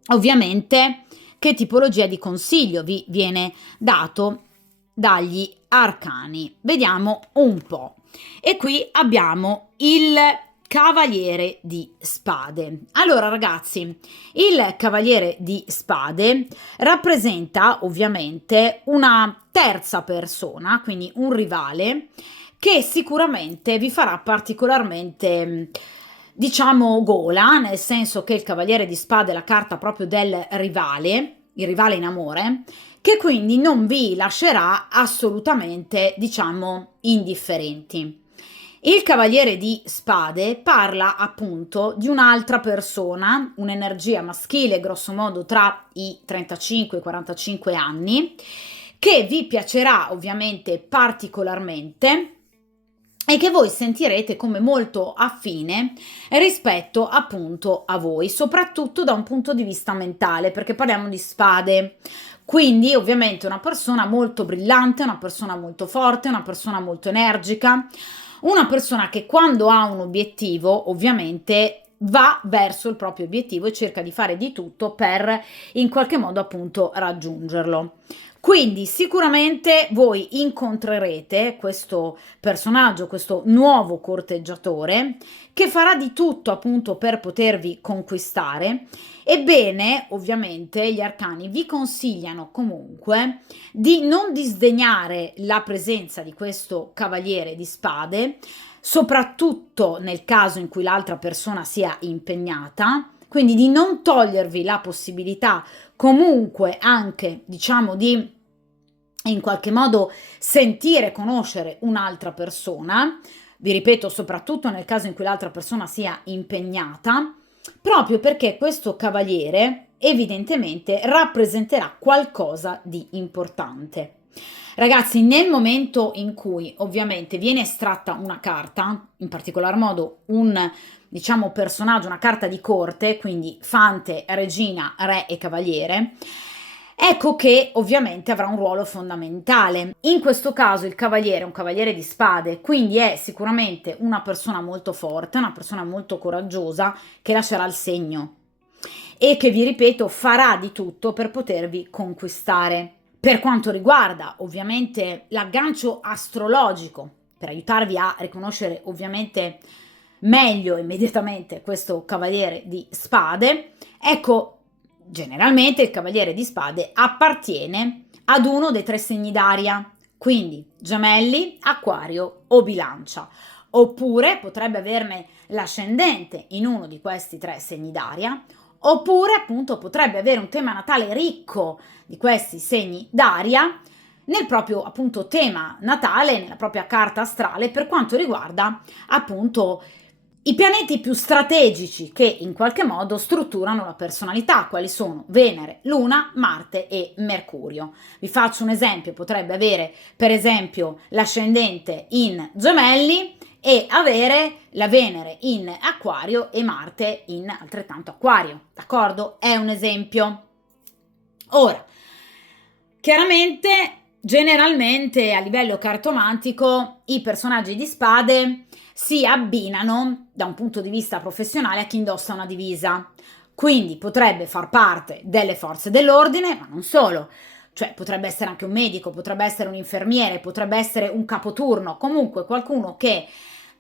ovviamente che tipologia di consiglio vi viene dato dagli arcani. Vediamo un po'. E qui abbiamo il Cavaliere di Spade. Allora ragazzi, il Cavaliere di Spade rappresenta ovviamente una terza persona, quindi un rivale, che sicuramente vi farà particolarmente, diciamo, gola, nel senso che il Cavaliere di Spade è la carta proprio del rivale, il rivale in amore, che quindi non vi lascerà assolutamente, diciamo, indifferenti. Il Cavaliere di Spade parla appunto di un'altra persona, un'energia maschile grosso modo tra i 35 e i 45 anni, che vi piacerà ovviamente particolarmente e che voi sentirete come molto affine rispetto appunto a voi, soprattutto da un punto di vista mentale, perché parliamo di spade. Quindi ovviamente una persona molto brillante, una persona molto forte, una persona molto energica, una persona che quando ha un obiettivo ovviamente va verso il proprio obiettivo e cerca di fare di tutto per in qualche modo appunto raggiungerlo. Quindi sicuramente voi incontrerete questo personaggio, questo nuovo corteggiatore che farà di tutto appunto per potervi conquistare. Ebbene, ovviamente gli arcani vi consigliano comunque di non disdegnare la presenza di questo cavaliere di spade, soprattutto nel caso in cui l'altra persona sia impegnata, quindi di non togliervi la possibilità comunque anche, diciamo, di in qualche modo sentire, conoscere un'altra persona, vi ripeto, soprattutto nel caso in cui l'altra persona sia impegnata, proprio perché questo cavaliere evidentemente rappresenterà qualcosa di importante. Ragazzi, nel momento in cui ovviamente viene estratta una carta, in particolar modo un, diciamo, personaggio, una carta di corte, quindi fante, regina, re e cavaliere, ecco che ovviamente avrà un ruolo fondamentale. In questo caso il cavaliere è un cavaliere di spade, quindi è sicuramente una persona molto forte, una persona molto coraggiosa che lascerà il segno e che, vi ripeto, farà di tutto per potervi conquistare. Per quanto riguarda ovviamente l'aggancio astrologico, per aiutarvi a riconoscere ovviamente meglio immediatamente questo cavaliere di spade, ecco, generalmente il cavaliere di spade appartiene ad uno dei tre segni d'aria, quindi gemelli, acquario o bilancia, oppure potrebbe averne l'ascendente in uno di questi tre segni d'aria, oppure appunto potrebbe avere un tema natale ricco di questi segni d'aria nel proprio appunto tema natale, nella propria carta astrale per quanto riguarda appunto i pianeti più strategici che in qualche modo strutturano la personalità, quali sono Venere, Luna, Marte e Mercurio. Vi faccio un esempio, potrebbe avere per esempio l'ascendente in Gemelli e avere la Venere in Acquario e Marte in altrettanto Acquario, d'accordo? È un esempio. Ora, chiaramente, generalmente a livello cartomantico, i personaggi di spade si abbinano da un punto di vista professionale a chi indossa una divisa. Quindi potrebbe far parte delle forze dell'ordine, ma non solo. Cioè potrebbe essere anche un medico, potrebbe essere un infermiere, potrebbe essere un capoturno, comunque qualcuno che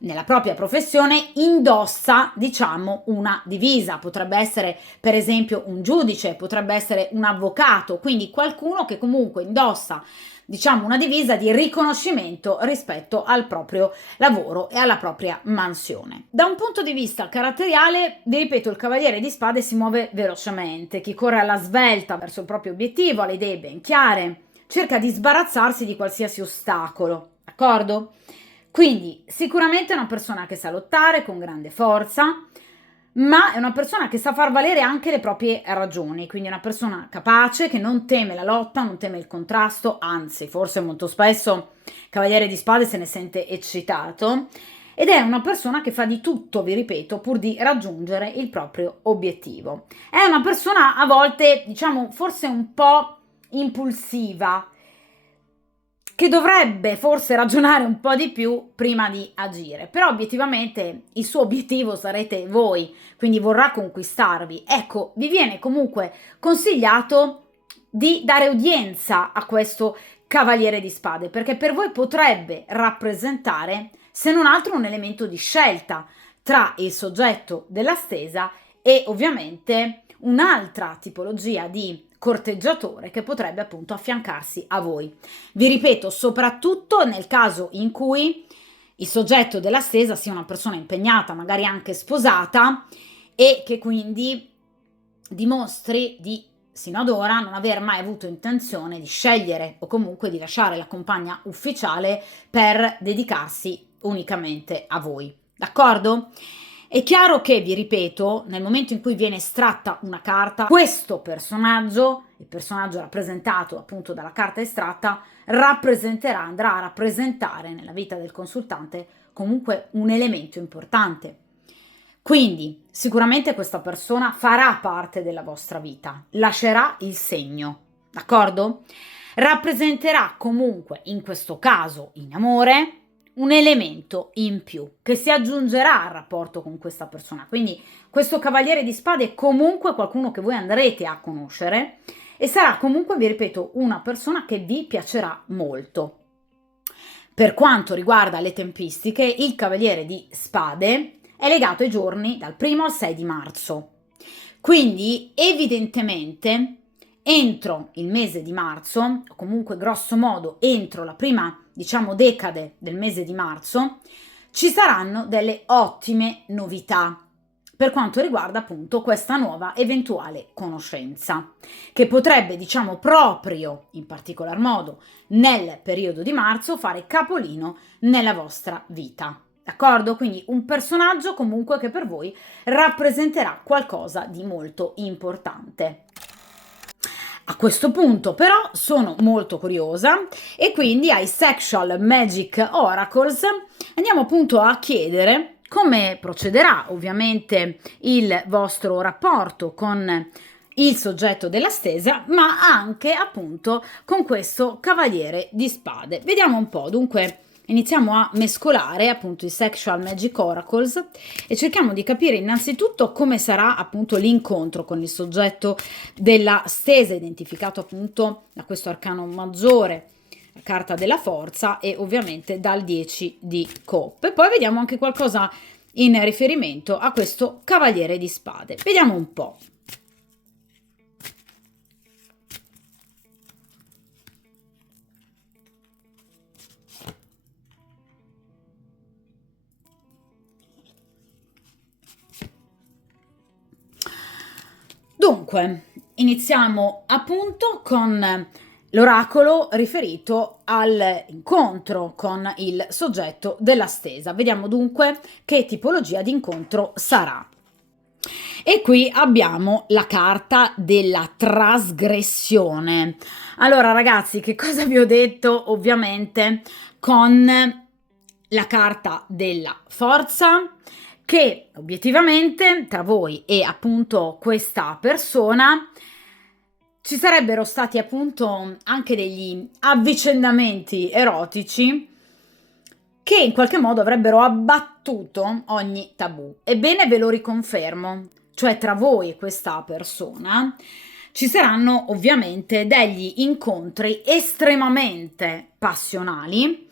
nella propria professione indossa, diciamo, una divisa. Potrebbe essere, per esempio, un giudice, potrebbe essere un avvocato, quindi qualcuno che comunque indossa, diciamo, una divisa di riconoscimento rispetto al proprio lavoro e alla propria mansione. Da un punto di vista caratteriale, vi ripeto, il cavaliere di spade si muove velocemente, chi corre alla svelta verso il proprio obiettivo, ha le idee ben chiare, cerca di sbarazzarsi di qualsiasi ostacolo, d'accordo? Quindi sicuramente è una persona che sa lottare con grande forza, ma è una persona che sa far valere anche le proprie ragioni, quindi è una persona capace che non teme la lotta, non teme il contrasto, anzi, forse molto spesso Cavaliere di Spade se ne sente eccitato, ed è una persona che fa di tutto, vi ripeto, pur di raggiungere il proprio obiettivo. È una persona a volte, diciamo, forse un po' impulsiva, che dovrebbe forse ragionare un po' di più prima di agire, però obiettivamente il suo obiettivo sarete voi, quindi vorrà conquistarvi. Ecco, vi viene comunque consigliato di dare udienza a questo cavaliere di spade, perché per voi potrebbe rappresentare, se non altro, un elemento di scelta tra il soggetto della stesa e ovviamente un'altra tipologia di corteggiatore che potrebbe appunto affiancarsi a voi. Vi ripeto, soprattutto nel caso in cui il soggetto della stesa sia una persona impegnata, magari anche sposata, e che quindi dimostri di sino ad ora non aver mai avuto intenzione di scegliere o comunque di lasciare la compagna ufficiale per dedicarsi unicamente a voi. D'accordo? È chiaro che, vi ripeto, nel momento in cui viene estratta una carta, questo personaggio, il personaggio rappresentato appunto dalla carta estratta, andrà a rappresentare nella vita del consultante comunque un elemento importante. Quindi sicuramente questa persona farà parte della vostra vita, lascerà il segno, d'accordo? Rappresenterà comunque, in questo caso in amore, un elemento in più che si aggiungerà al rapporto con questa persona. Quindi questo cavaliere di spade è comunque qualcuno che voi andrete a conoscere e sarà comunque, vi ripeto, una persona che vi piacerà molto. Per quanto riguarda le tempistiche, il cavaliere di spade è legato ai giorni dal 1 al 6 di marzo. Quindi evidentemente entro il mese di marzo, o comunque grosso modo entro la prima, diciamo, decade del mese di marzo, ci saranno delle ottime novità per quanto riguarda appunto questa nuova eventuale conoscenza, che potrebbe, diciamo, proprio in particolar modo nel periodo di marzo fare capolino nella vostra vita. D'accordo? Quindi un personaggio comunque che per voi rappresenterà qualcosa di molto importante. A questo punto però sono molto curiosa e quindi ai Sexual Magic Oracles andiamo appunto a chiedere come procederà ovviamente il vostro rapporto con il soggetto della stesa, ma anche appunto con questo cavaliere di spade. Vediamo un po', dunque iniziamo a mescolare appunto i Sexual Magic Oracles e cerchiamo di capire innanzitutto come sarà appunto l'incontro con il soggetto della stesa, identificato appunto da questo arcano maggiore, la carta della forza e ovviamente dal 10 di coppe. Poi vediamo anche qualcosa in riferimento a questo cavaliere di spade. Vediamo un po'. Dunque, iniziamo appunto con l'oracolo riferito all'incontro con il soggetto della stesa. Vediamo dunque che tipologia di incontro sarà. E qui abbiamo la carta della trasgressione. Allora ragazzi, che cosa vi ho detto? Ovviamente con la carta della forza, che obiettivamente tra voi e appunto questa persona ci sarebbero stati appunto anche degli avvicendamenti erotici che in qualche modo avrebbero abbattuto ogni tabù. Ebbene, ve lo riconfermo, cioè tra voi e questa persona ci saranno ovviamente degli incontri estremamente passionali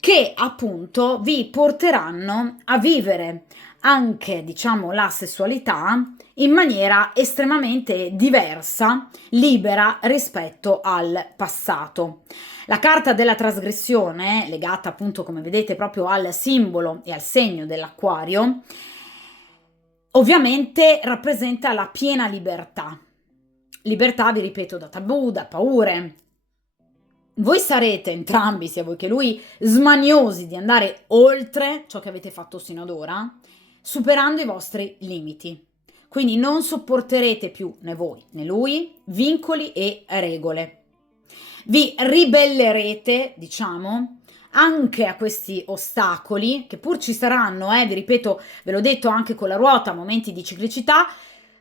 che appunto vi porteranno a vivere anche, diciamo, la sessualità in maniera estremamente diversa, libera rispetto al passato. La carta della trasgressione, legata appunto, come vedete, proprio al simbolo e al segno dell'acquario, ovviamente rappresenta la piena libertà. Libertà, vi ripeto, da tabù, da paure. Voi sarete entrambi, sia voi che lui, smaniosi di andare oltre ciò che avete fatto sino ad ora, superando i vostri limiti. Quindi non sopporterete più, né voi né lui, vincoli e regole. Vi ribellerete, diciamo, anche a questi ostacoli, che pur ci saranno, vi ripeto, ve l'ho detto anche con la ruota, momenti di ciclicità,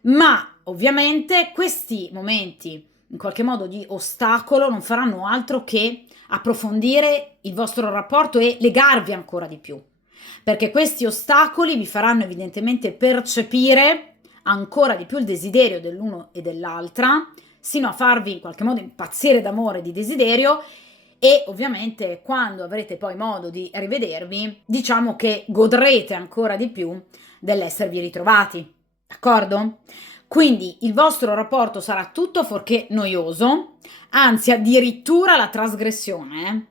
ma ovviamente questi momenti in qualche modo di ostacolo non faranno altro che approfondire il vostro rapporto e legarvi ancora di più, perché questi ostacoli vi faranno evidentemente percepire ancora di più il desiderio dell'uno e dell'altra, sino a farvi in qualche modo impazzire d'amore e di desiderio. E ovviamente quando avrete poi modo di rivedervi, diciamo che godrete ancora di più dell'esservi ritrovati, d'accordo? Quindi il vostro rapporto sarà tutto fuorché noioso, anzi addirittura la trasgressione.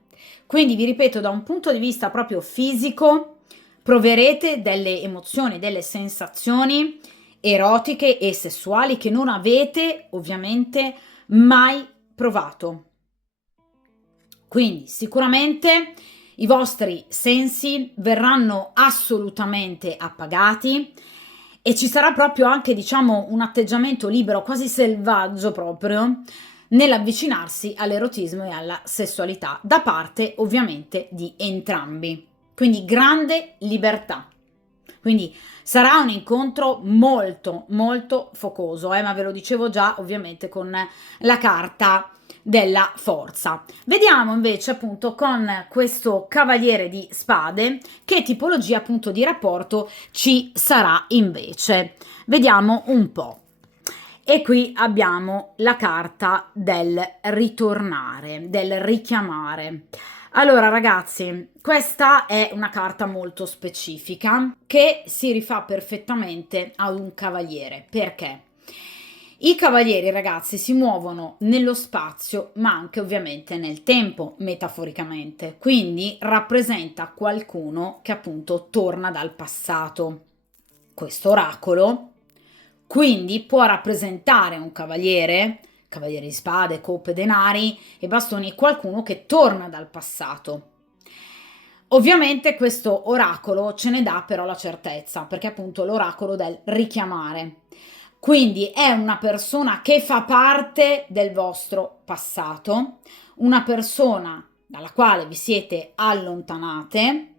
Quindi vi ripeto, da un punto di vista proprio fisico, proverete delle emozioni, delle sensazioni erotiche e sessuali che non avete ovviamente mai provato. Quindi sicuramente i vostri sensi verranno assolutamente appagati e ci sarà proprio anche, diciamo, un atteggiamento libero, quasi selvaggio proprio, nell'avvicinarsi all'erotismo e alla sessualità, da parte ovviamente di entrambi. Quindi grande libertà. Quindi sarà un incontro molto, molto focoso, ma ve lo dicevo già ovviamente con la carta della forza. Vediamo invece appunto con questo cavaliere di spade che tipologia appunto di rapporto ci sarà invece. Vediamo un po'. E qui abbiamo la carta del ritornare, del richiamare. Allora ragazzi, questa è una carta molto specifica che si rifà perfettamente ad un cavaliere. Perché? I cavalieri, ragazzi, si muovono nello spazio, ma anche ovviamente nel tempo, metaforicamente. Quindi rappresenta qualcuno che appunto torna dal passato. Questo oracolo quindi può rappresentare un cavaliere di spade, coppe, denari e bastoni, qualcuno che torna dal passato. Ovviamente questo oracolo ce ne dà però la certezza, perché appunto l'oracolo del richiamare. Quindi è una persona che fa parte del vostro passato, una persona dalla quale vi siete allontanate,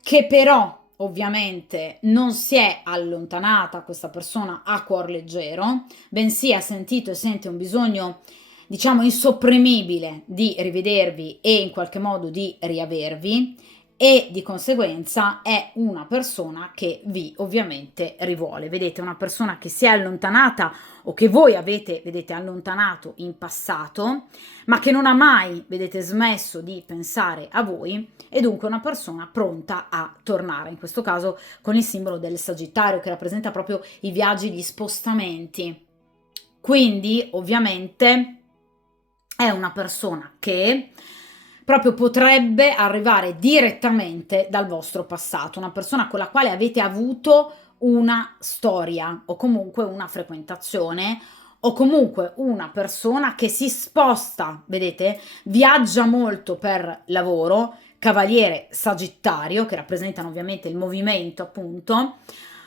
che però ovviamente non si è allontanata questa persona a cuor leggero, bensì ha sentito e sente un bisogno, diciamo, insopprimibile di rivedervi e in qualche modo di riavervi, e di conseguenza è una persona che vi ovviamente rivuole. Vedete, una persona che si è allontanata o che voi avete, vedete, allontanato in passato, ma che non ha mai, vedete, smesso di pensare a voi, e dunque una persona pronta a tornare, in questo caso con il simbolo del Sagittario che rappresenta proprio i viaggi, gli spostamenti. Quindi ovviamente è una persona che proprio potrebbe arrivare direttamente dal vostro passato, una persona con la quale avete avuto una storia o comunque una frequentazione, o comunque una persona che si sposta, vedete, viaggia molto per lavoro, cavaliere Sagittario, che rappresentano ovviamente il movimento, appunto.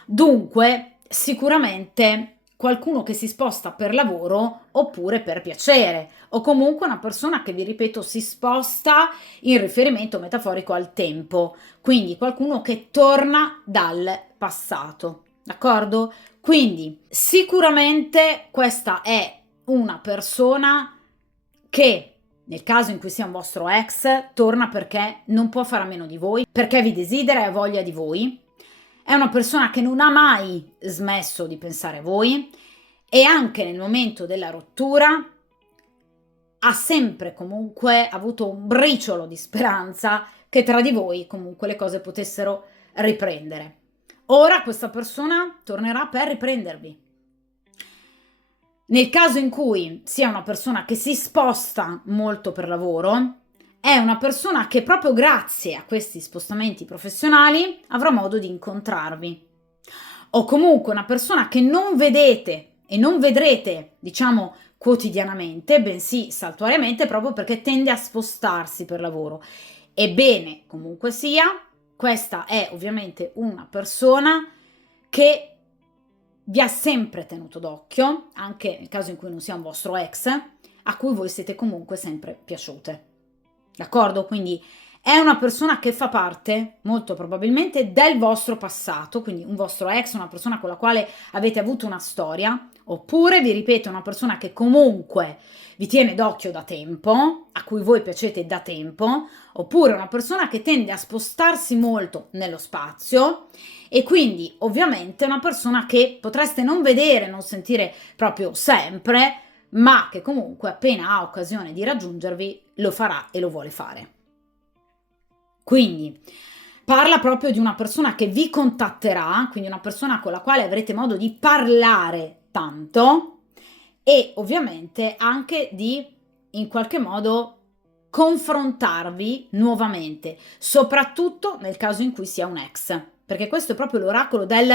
Dunque sicuramente qualcuno che si sposta per lavoro oppure per piacere, o comunque una persona che, vi ripeto, si sposta in riferimento metaforico al tempo, quindi qualcuno che torna dal passato, d'accordo? Quindi sicuramente questa è una persona che, nel caso in cui sia un vostro ex, torna perché non può fare a meno di voi, perché vi desidera e ha voglia di voi. È una persona che non ha mai smesso di pensare a voi, e anche nel momento della rottura ha sempre comunque avuto un briciolo di speranza che tra di voi comunque le cose potessero riprendere. Ora questa persona tornerà per riprendervi. Nel caso in cui sia una persona che si sposta molto per lavoro, è una persona che proprio grazie a questi spostamenti professionali avrà modo di incontrarvi. O comunque una persona che non vedete e non vedrete, diciamo, quotidianamente, bensì saltuariamente, proprio perché tende a spostarsi per lavoro. Ebbene, comunque sia, questa è ovviamente una persona che vi ha sempre tenuto d'occhio, anche nel caso in cui non sia un vostro ex, a cui voi siete comunque sempre piaciute. D'accordo? Quindi è una persona che fa parte, molto probabilmente, del vostro passato, quindi un vostro ex, una persona con la quale avete avuto una storia, oppure, vi ripeto, una persona che comunque vi tiene d'occhio da tempo, a cui voi piacete da tempo, oppure una persona che tende a spostarsi molto nello spazio, e quindi ovviamente una persona che potreste non vedere, non sentire proprio sempre, ma che comunque appena ha occasione di raggiungervi lo farà e lo vuole fare. Quindi parla proprio di una persona che vi contatterà, quindi una persona con la quale avrete modo di parlare tanto, e ovviamente anche di, in qualche modo, confrontarvi nuovamente, soprattutto nel caso in cui sia un ex, perché questo è proprio l'oracolo del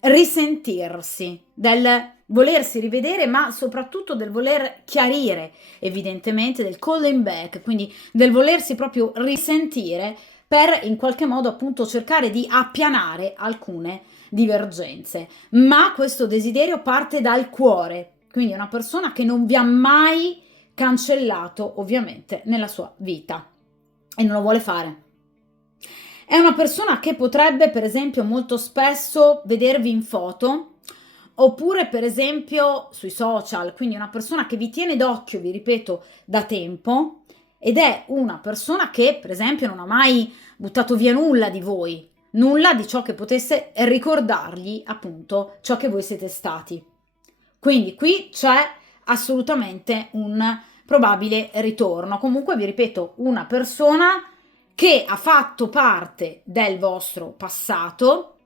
risentirsi, del volersi rivedere, ma soprattutto del voler chiarire, evidentemente, del calling back, quindi del volersi proprio risentire per in qualche modo appunto cercare di appianare alcune divergenze. Ma questo desiderio parte dal cuore, quindi è una persona che non vi ha mai cancellato ovviamente nella sua vita e non lo vuole fare. È una persona che potrebbe, per esempio, molto spesso vedervi in foto, oppure per esempio sui social, quindi una persona che vi tiene d'occhio, vi ripeto, da tempo, ed è una persona che, per esempio, non ha mai buttato via nulla di voi, nulla di ciò che potesse ricordargli appunto ciò che voi siete stati. Quindi qui c'è assolutamente un probabile ritorno. Comunque vi ripeto, una persona che ha fatto parte del vostro passato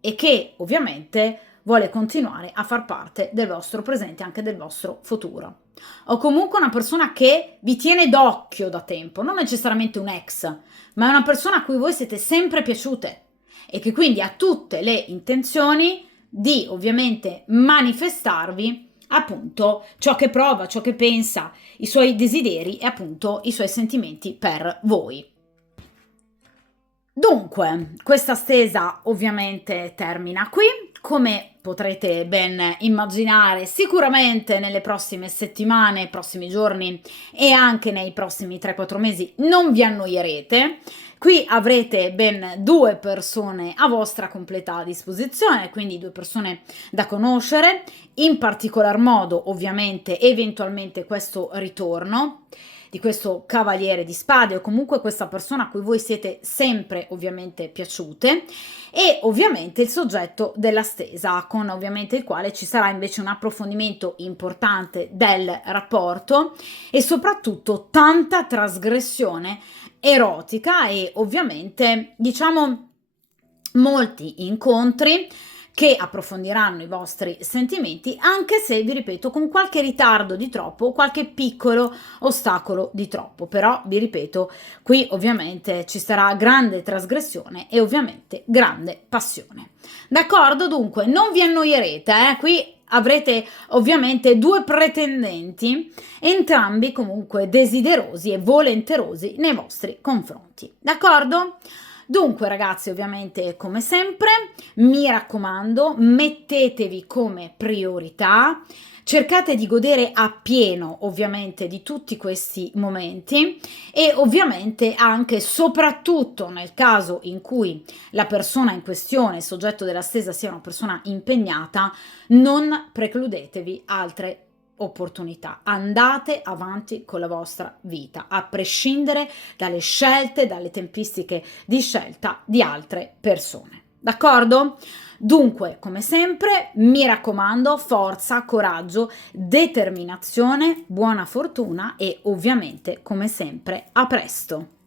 e che ovviamente vuole continuare a far parte del vostro presente e anche del vostro futuro. O comunque una persona che vi tiene d'occhio da tempo, non necessariamente un ex, ma è una persona a cui voi siete sempre piaciute e che quindi ha tutte le intenzioni di ovviamente manifestarvi appunto ciò che prova, ciò che pensa, i suoi desideri e appunto i suoi sentimenti per voi. Dunque, questa stesa ovviamente termina qui. Come potrete ben immaginare, sicuramente nelle prossime settimane, prossimi giorni e anche nei prossimi 3-4 mesi non vi annoierete. Qui avrete ben 2 persone a vostra completa disposizione, quindi 2 persone da conoscere, in particolar modo ovviamente eventualmente questo ritorno di questo cavaliere di spade o comunque questa persona a cui voi siete sempre ovviamente piaciute, e ovviamente il soggetto della stesa, con ovviamente il quale ci sarà invece un approfondimento importante del rapporto e soprattutto tanta trasgressione erotica e ovviamente diciamo molti incontri che approfondiranno i vostri sentimenti, anche se, vi ripeto, con qualche ritardo di troppo o qualche piccolo ostacolo di troppo. Però, vi ripeto, qui ovviamente ci sarà grande trasgressione e ovviamente grande passione. D'accordo? Dunque, non vi annoierete, qui avrete ovviamente 2 pretendenti, entrambi comunque desiderosi e volenterosi nei vostri confronti. D'accordo? Dunque ragazzi, ovviamente come sempre, mi raccomando, mettetevi come priorità, cercate di godere appieno ovviamente di tutti questi momenti e ovviamente anche soprattutto nel caso in cui la persona in questione, il soggetto della stesa, sia una persona impegnata, non precludetevi altre opportunità. Andate avanti con la vostra vita, a prescindere dalle scelte, dalle tempistiche di scelta di altre persone. D'accordo? Dunque, come sempre, mi raccomando, forza, coraggio, determinazione, buona fortuna e ovviamente, come sempre, a presto!